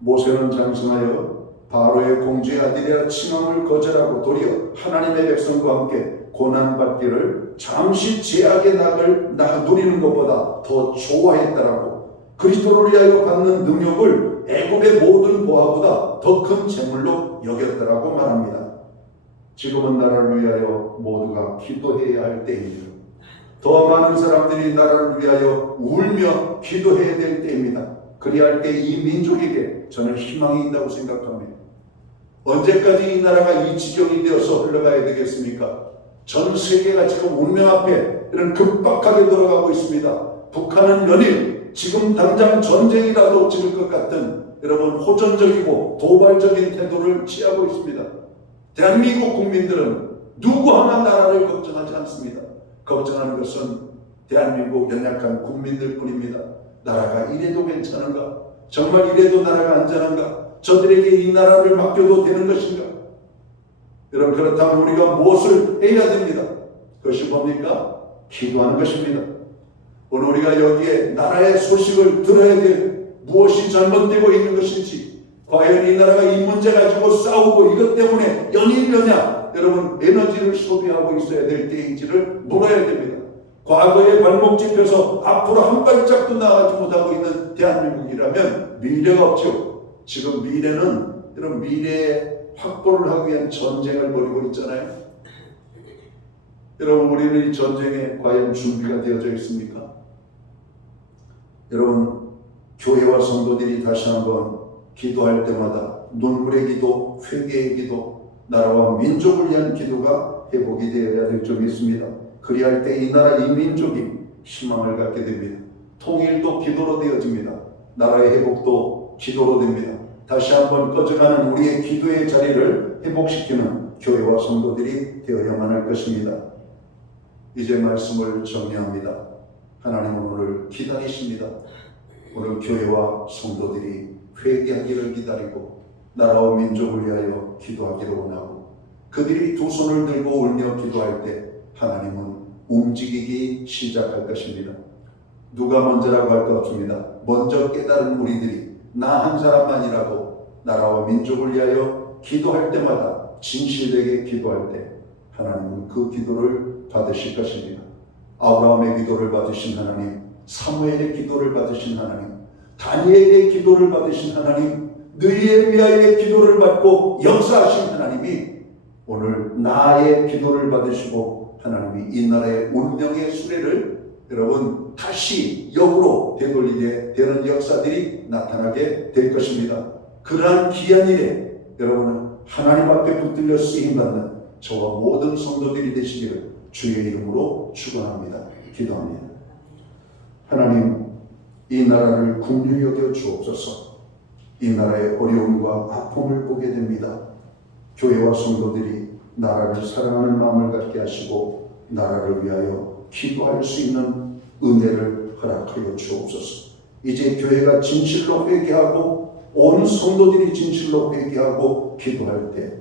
모세는 장성하여 바로의 공주의 아들이라 칭함을 거절하고 도리어 하나님의 백성과 함께 고난받기를 잠시 제약의 낙을 누리는 것보다 더 좋아했다라고 그리스도를 위하여 받는 능력을 애굽의 모든 보화보다 더 큰 재물로 여겼다라고 말합니다. 지금은 나라를 위하여 모두가 기도해야 할 때입니다. 더 많은 사람들이 나라를 위하여 울며 기도해야 될 때입니다. 그리할 때 이 민족에게 저는 희망이 있다고 생각합니다. 언제까지 이 나라가 이 지경이 되어서 흘러가야 되겠습니까? 전 세계가 지금 운명 앞에 이런 급박하게 돌아가고 있습니다. 북한은 연일 지금 당장 전쟁이라도 찍을 것 같은 여러분 호전적이고 도발적인 태도를 취하고 있습니다. 대한민국 국민들은 누구 하나 나라를 걱정하지 않습니다. 걱정하는 것은 대한민국 연약한 국민들 뿐입니다. 나라가 이래도 괜찮은가? 정말 이래도 나라가 안전한가? 저들에게 이 나라를 맡겨도 되는 것인가? 여러분 그렇다면 우리가 무엇을 해야 됩니다? 그것이 뭡니까? 기도하는 것입니다. 오늘 우리가 여기에 나라의 소식을 들어야 될 무엇이 잘못되고 있는 것인지, 과연 이 나라가 이 문제 가지고 싸우고 이것 때문에 연일연약 여러분 에너지를 소비하고 있어야 될 때인지를 물어야 됩니다. 과거에 발목 잡혀서 앞으로 한 발짝도 나가지 못하고 있는 대한민국이라면 미래가 없죠. 지금 미래는 여러분 미래의 확보를 하기 위한 전쟁을 벌이고 있잖아요. 여러분 우리는 이 전쟁에 과연 준비가 되어져 있습니까? 여러분 교회와 성도들이 다시 한번 기도할 때마다 눈물의 기도, 회개의 기도, 나라와 민족을 위한 기도가 회복이 되어야 될 점이 있습니다. 그리할 때 이 나라 이 민족이 희망을 갖게 됩니다. 통일도 기도로 되어집니다. 나라의 회복도 기도로 됩니다. 다시 한번 꺼져가는 우리의 기도의 자리를 회복시키는 교회와 성도들이 되어야만 할 것입니다. 이제 말씀을 정리합니다. 하나님은 오늘 기다리십니다. 오늘 교회와 성도들이 회개하기를 기다리고 나라와 민족을 위하여 기도하기를 원하고, 그들이 두 손을 들고 울며 기도할 때 하나님은 움직이기 시작할 것입니다. 누가 먼저라고 할 것 없습니다. 먼저 깨달은 우리들이 나 한 사람만이라도 나라와 민족을 위하여 기도할 때마다 진실되게 기도할 때 하나님은 그 기도를 받으실 것입니다. 아브라함의 기도를 받으신 하나님, 사무엘의 기도를 받으신 하나님, 다니엘의 기도를 받으신 하나님, 느헤미야의 기도를 받고 역사하신 하나님이 오늘 나의 기도를 받으시고 하나님이 이 나라의 운명의 수레를 여러분 다시 역으로 되돌리게 되는 역사들이 나타나게 될 것입니다. 그러한 귀한 일에 여러분은 하나님 앞에 붙들려 쓰임받는 저와 모든 성도들이 되시기를 주의 이름으로 축원합니다. 기도합니다. 하나님, 이 나라를 긍휼히 여겨 주옵소서. 이 나라의 어려움과 아픔을 보게 됩니다. 교회와 성도들이 나라를 사랑하는 마음을 갖게 하시고 나라를 위하여 기도할 수 있는 은혜를 허락하여 주옵소서. 이제 교회가 진실로 회개하고 온 성도들이 진실로 회개하고 기도할 때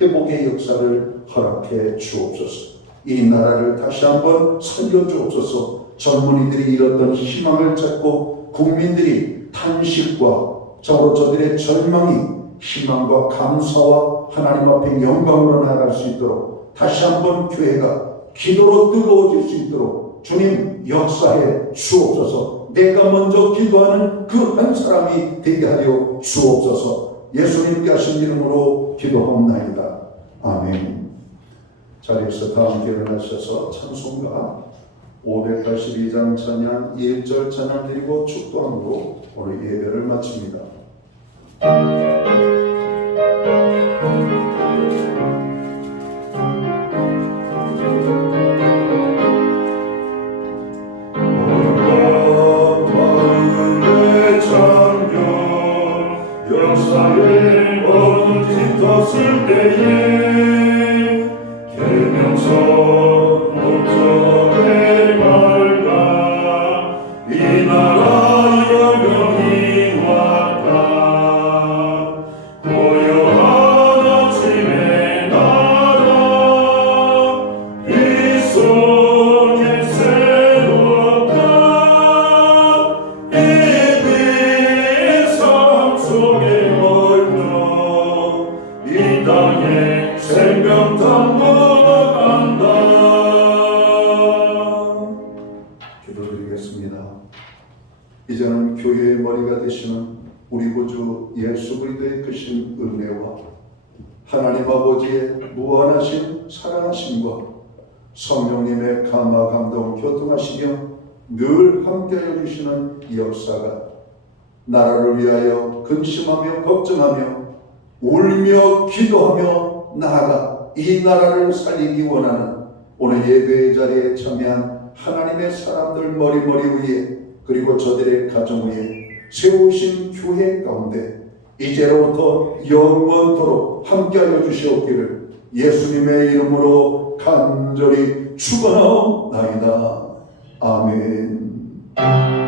회복의 역사를 허락해 주옵소서. 이 나라를 다시 한번 살려주옵소서. 젊은이들이 잃었던 희망을 찾고 국민들이 탄식과 저로 저들의 절망이 희망과 감사와 하나님 앞에 영광으로 나아갈 수 있도록 다시 한번 교회가 기도로 뜨거워질 수 있도록 주님 역사해 주옵소서. 내가 먼저 기도하는 그 한 사람이 되게 하여 주옵소서. 예수님께 하신 이름으로 기도하옵나이다. 아멘. 자리에서 다 함께 일어나셔서 찬송가 582장 찬양 1절 찬양 드리고 축도함으로 오늘 예배를 마칩니다. 마음에 잠겨 역사의 어둠 짙었을 때에 계명서 목전에 밝아 이 나라 영광이 왔다. 고요한 아침의 나라 이 속에 새롭다. 이 비상 속에 걸려 이 땅에 생명 담궈간다. 기도드리겠습니다. 이제는 교회의 머리가 되시는 우리 구주 예수 그리스도의 크신 은혜와 하나님 아버지의 무한하신 사랑하심과 성령님의 감화 감동 교통하시며 늘 함께하여 주시는 이 역사가 나라를 위하여 근심하며 걱정하며 울며 기도하며 나아가 이 나라를 살리기 원하는 오늘 예배의 자리에 참여한 하나님의 사람들 머리 위에 그리고 저들의 가정 위에 세우신 교회 가운데 이제로부터 영원토록 함께하여 주시옵기를 예수님의 이름으로 간절히 축원하옵나이다. 아멘.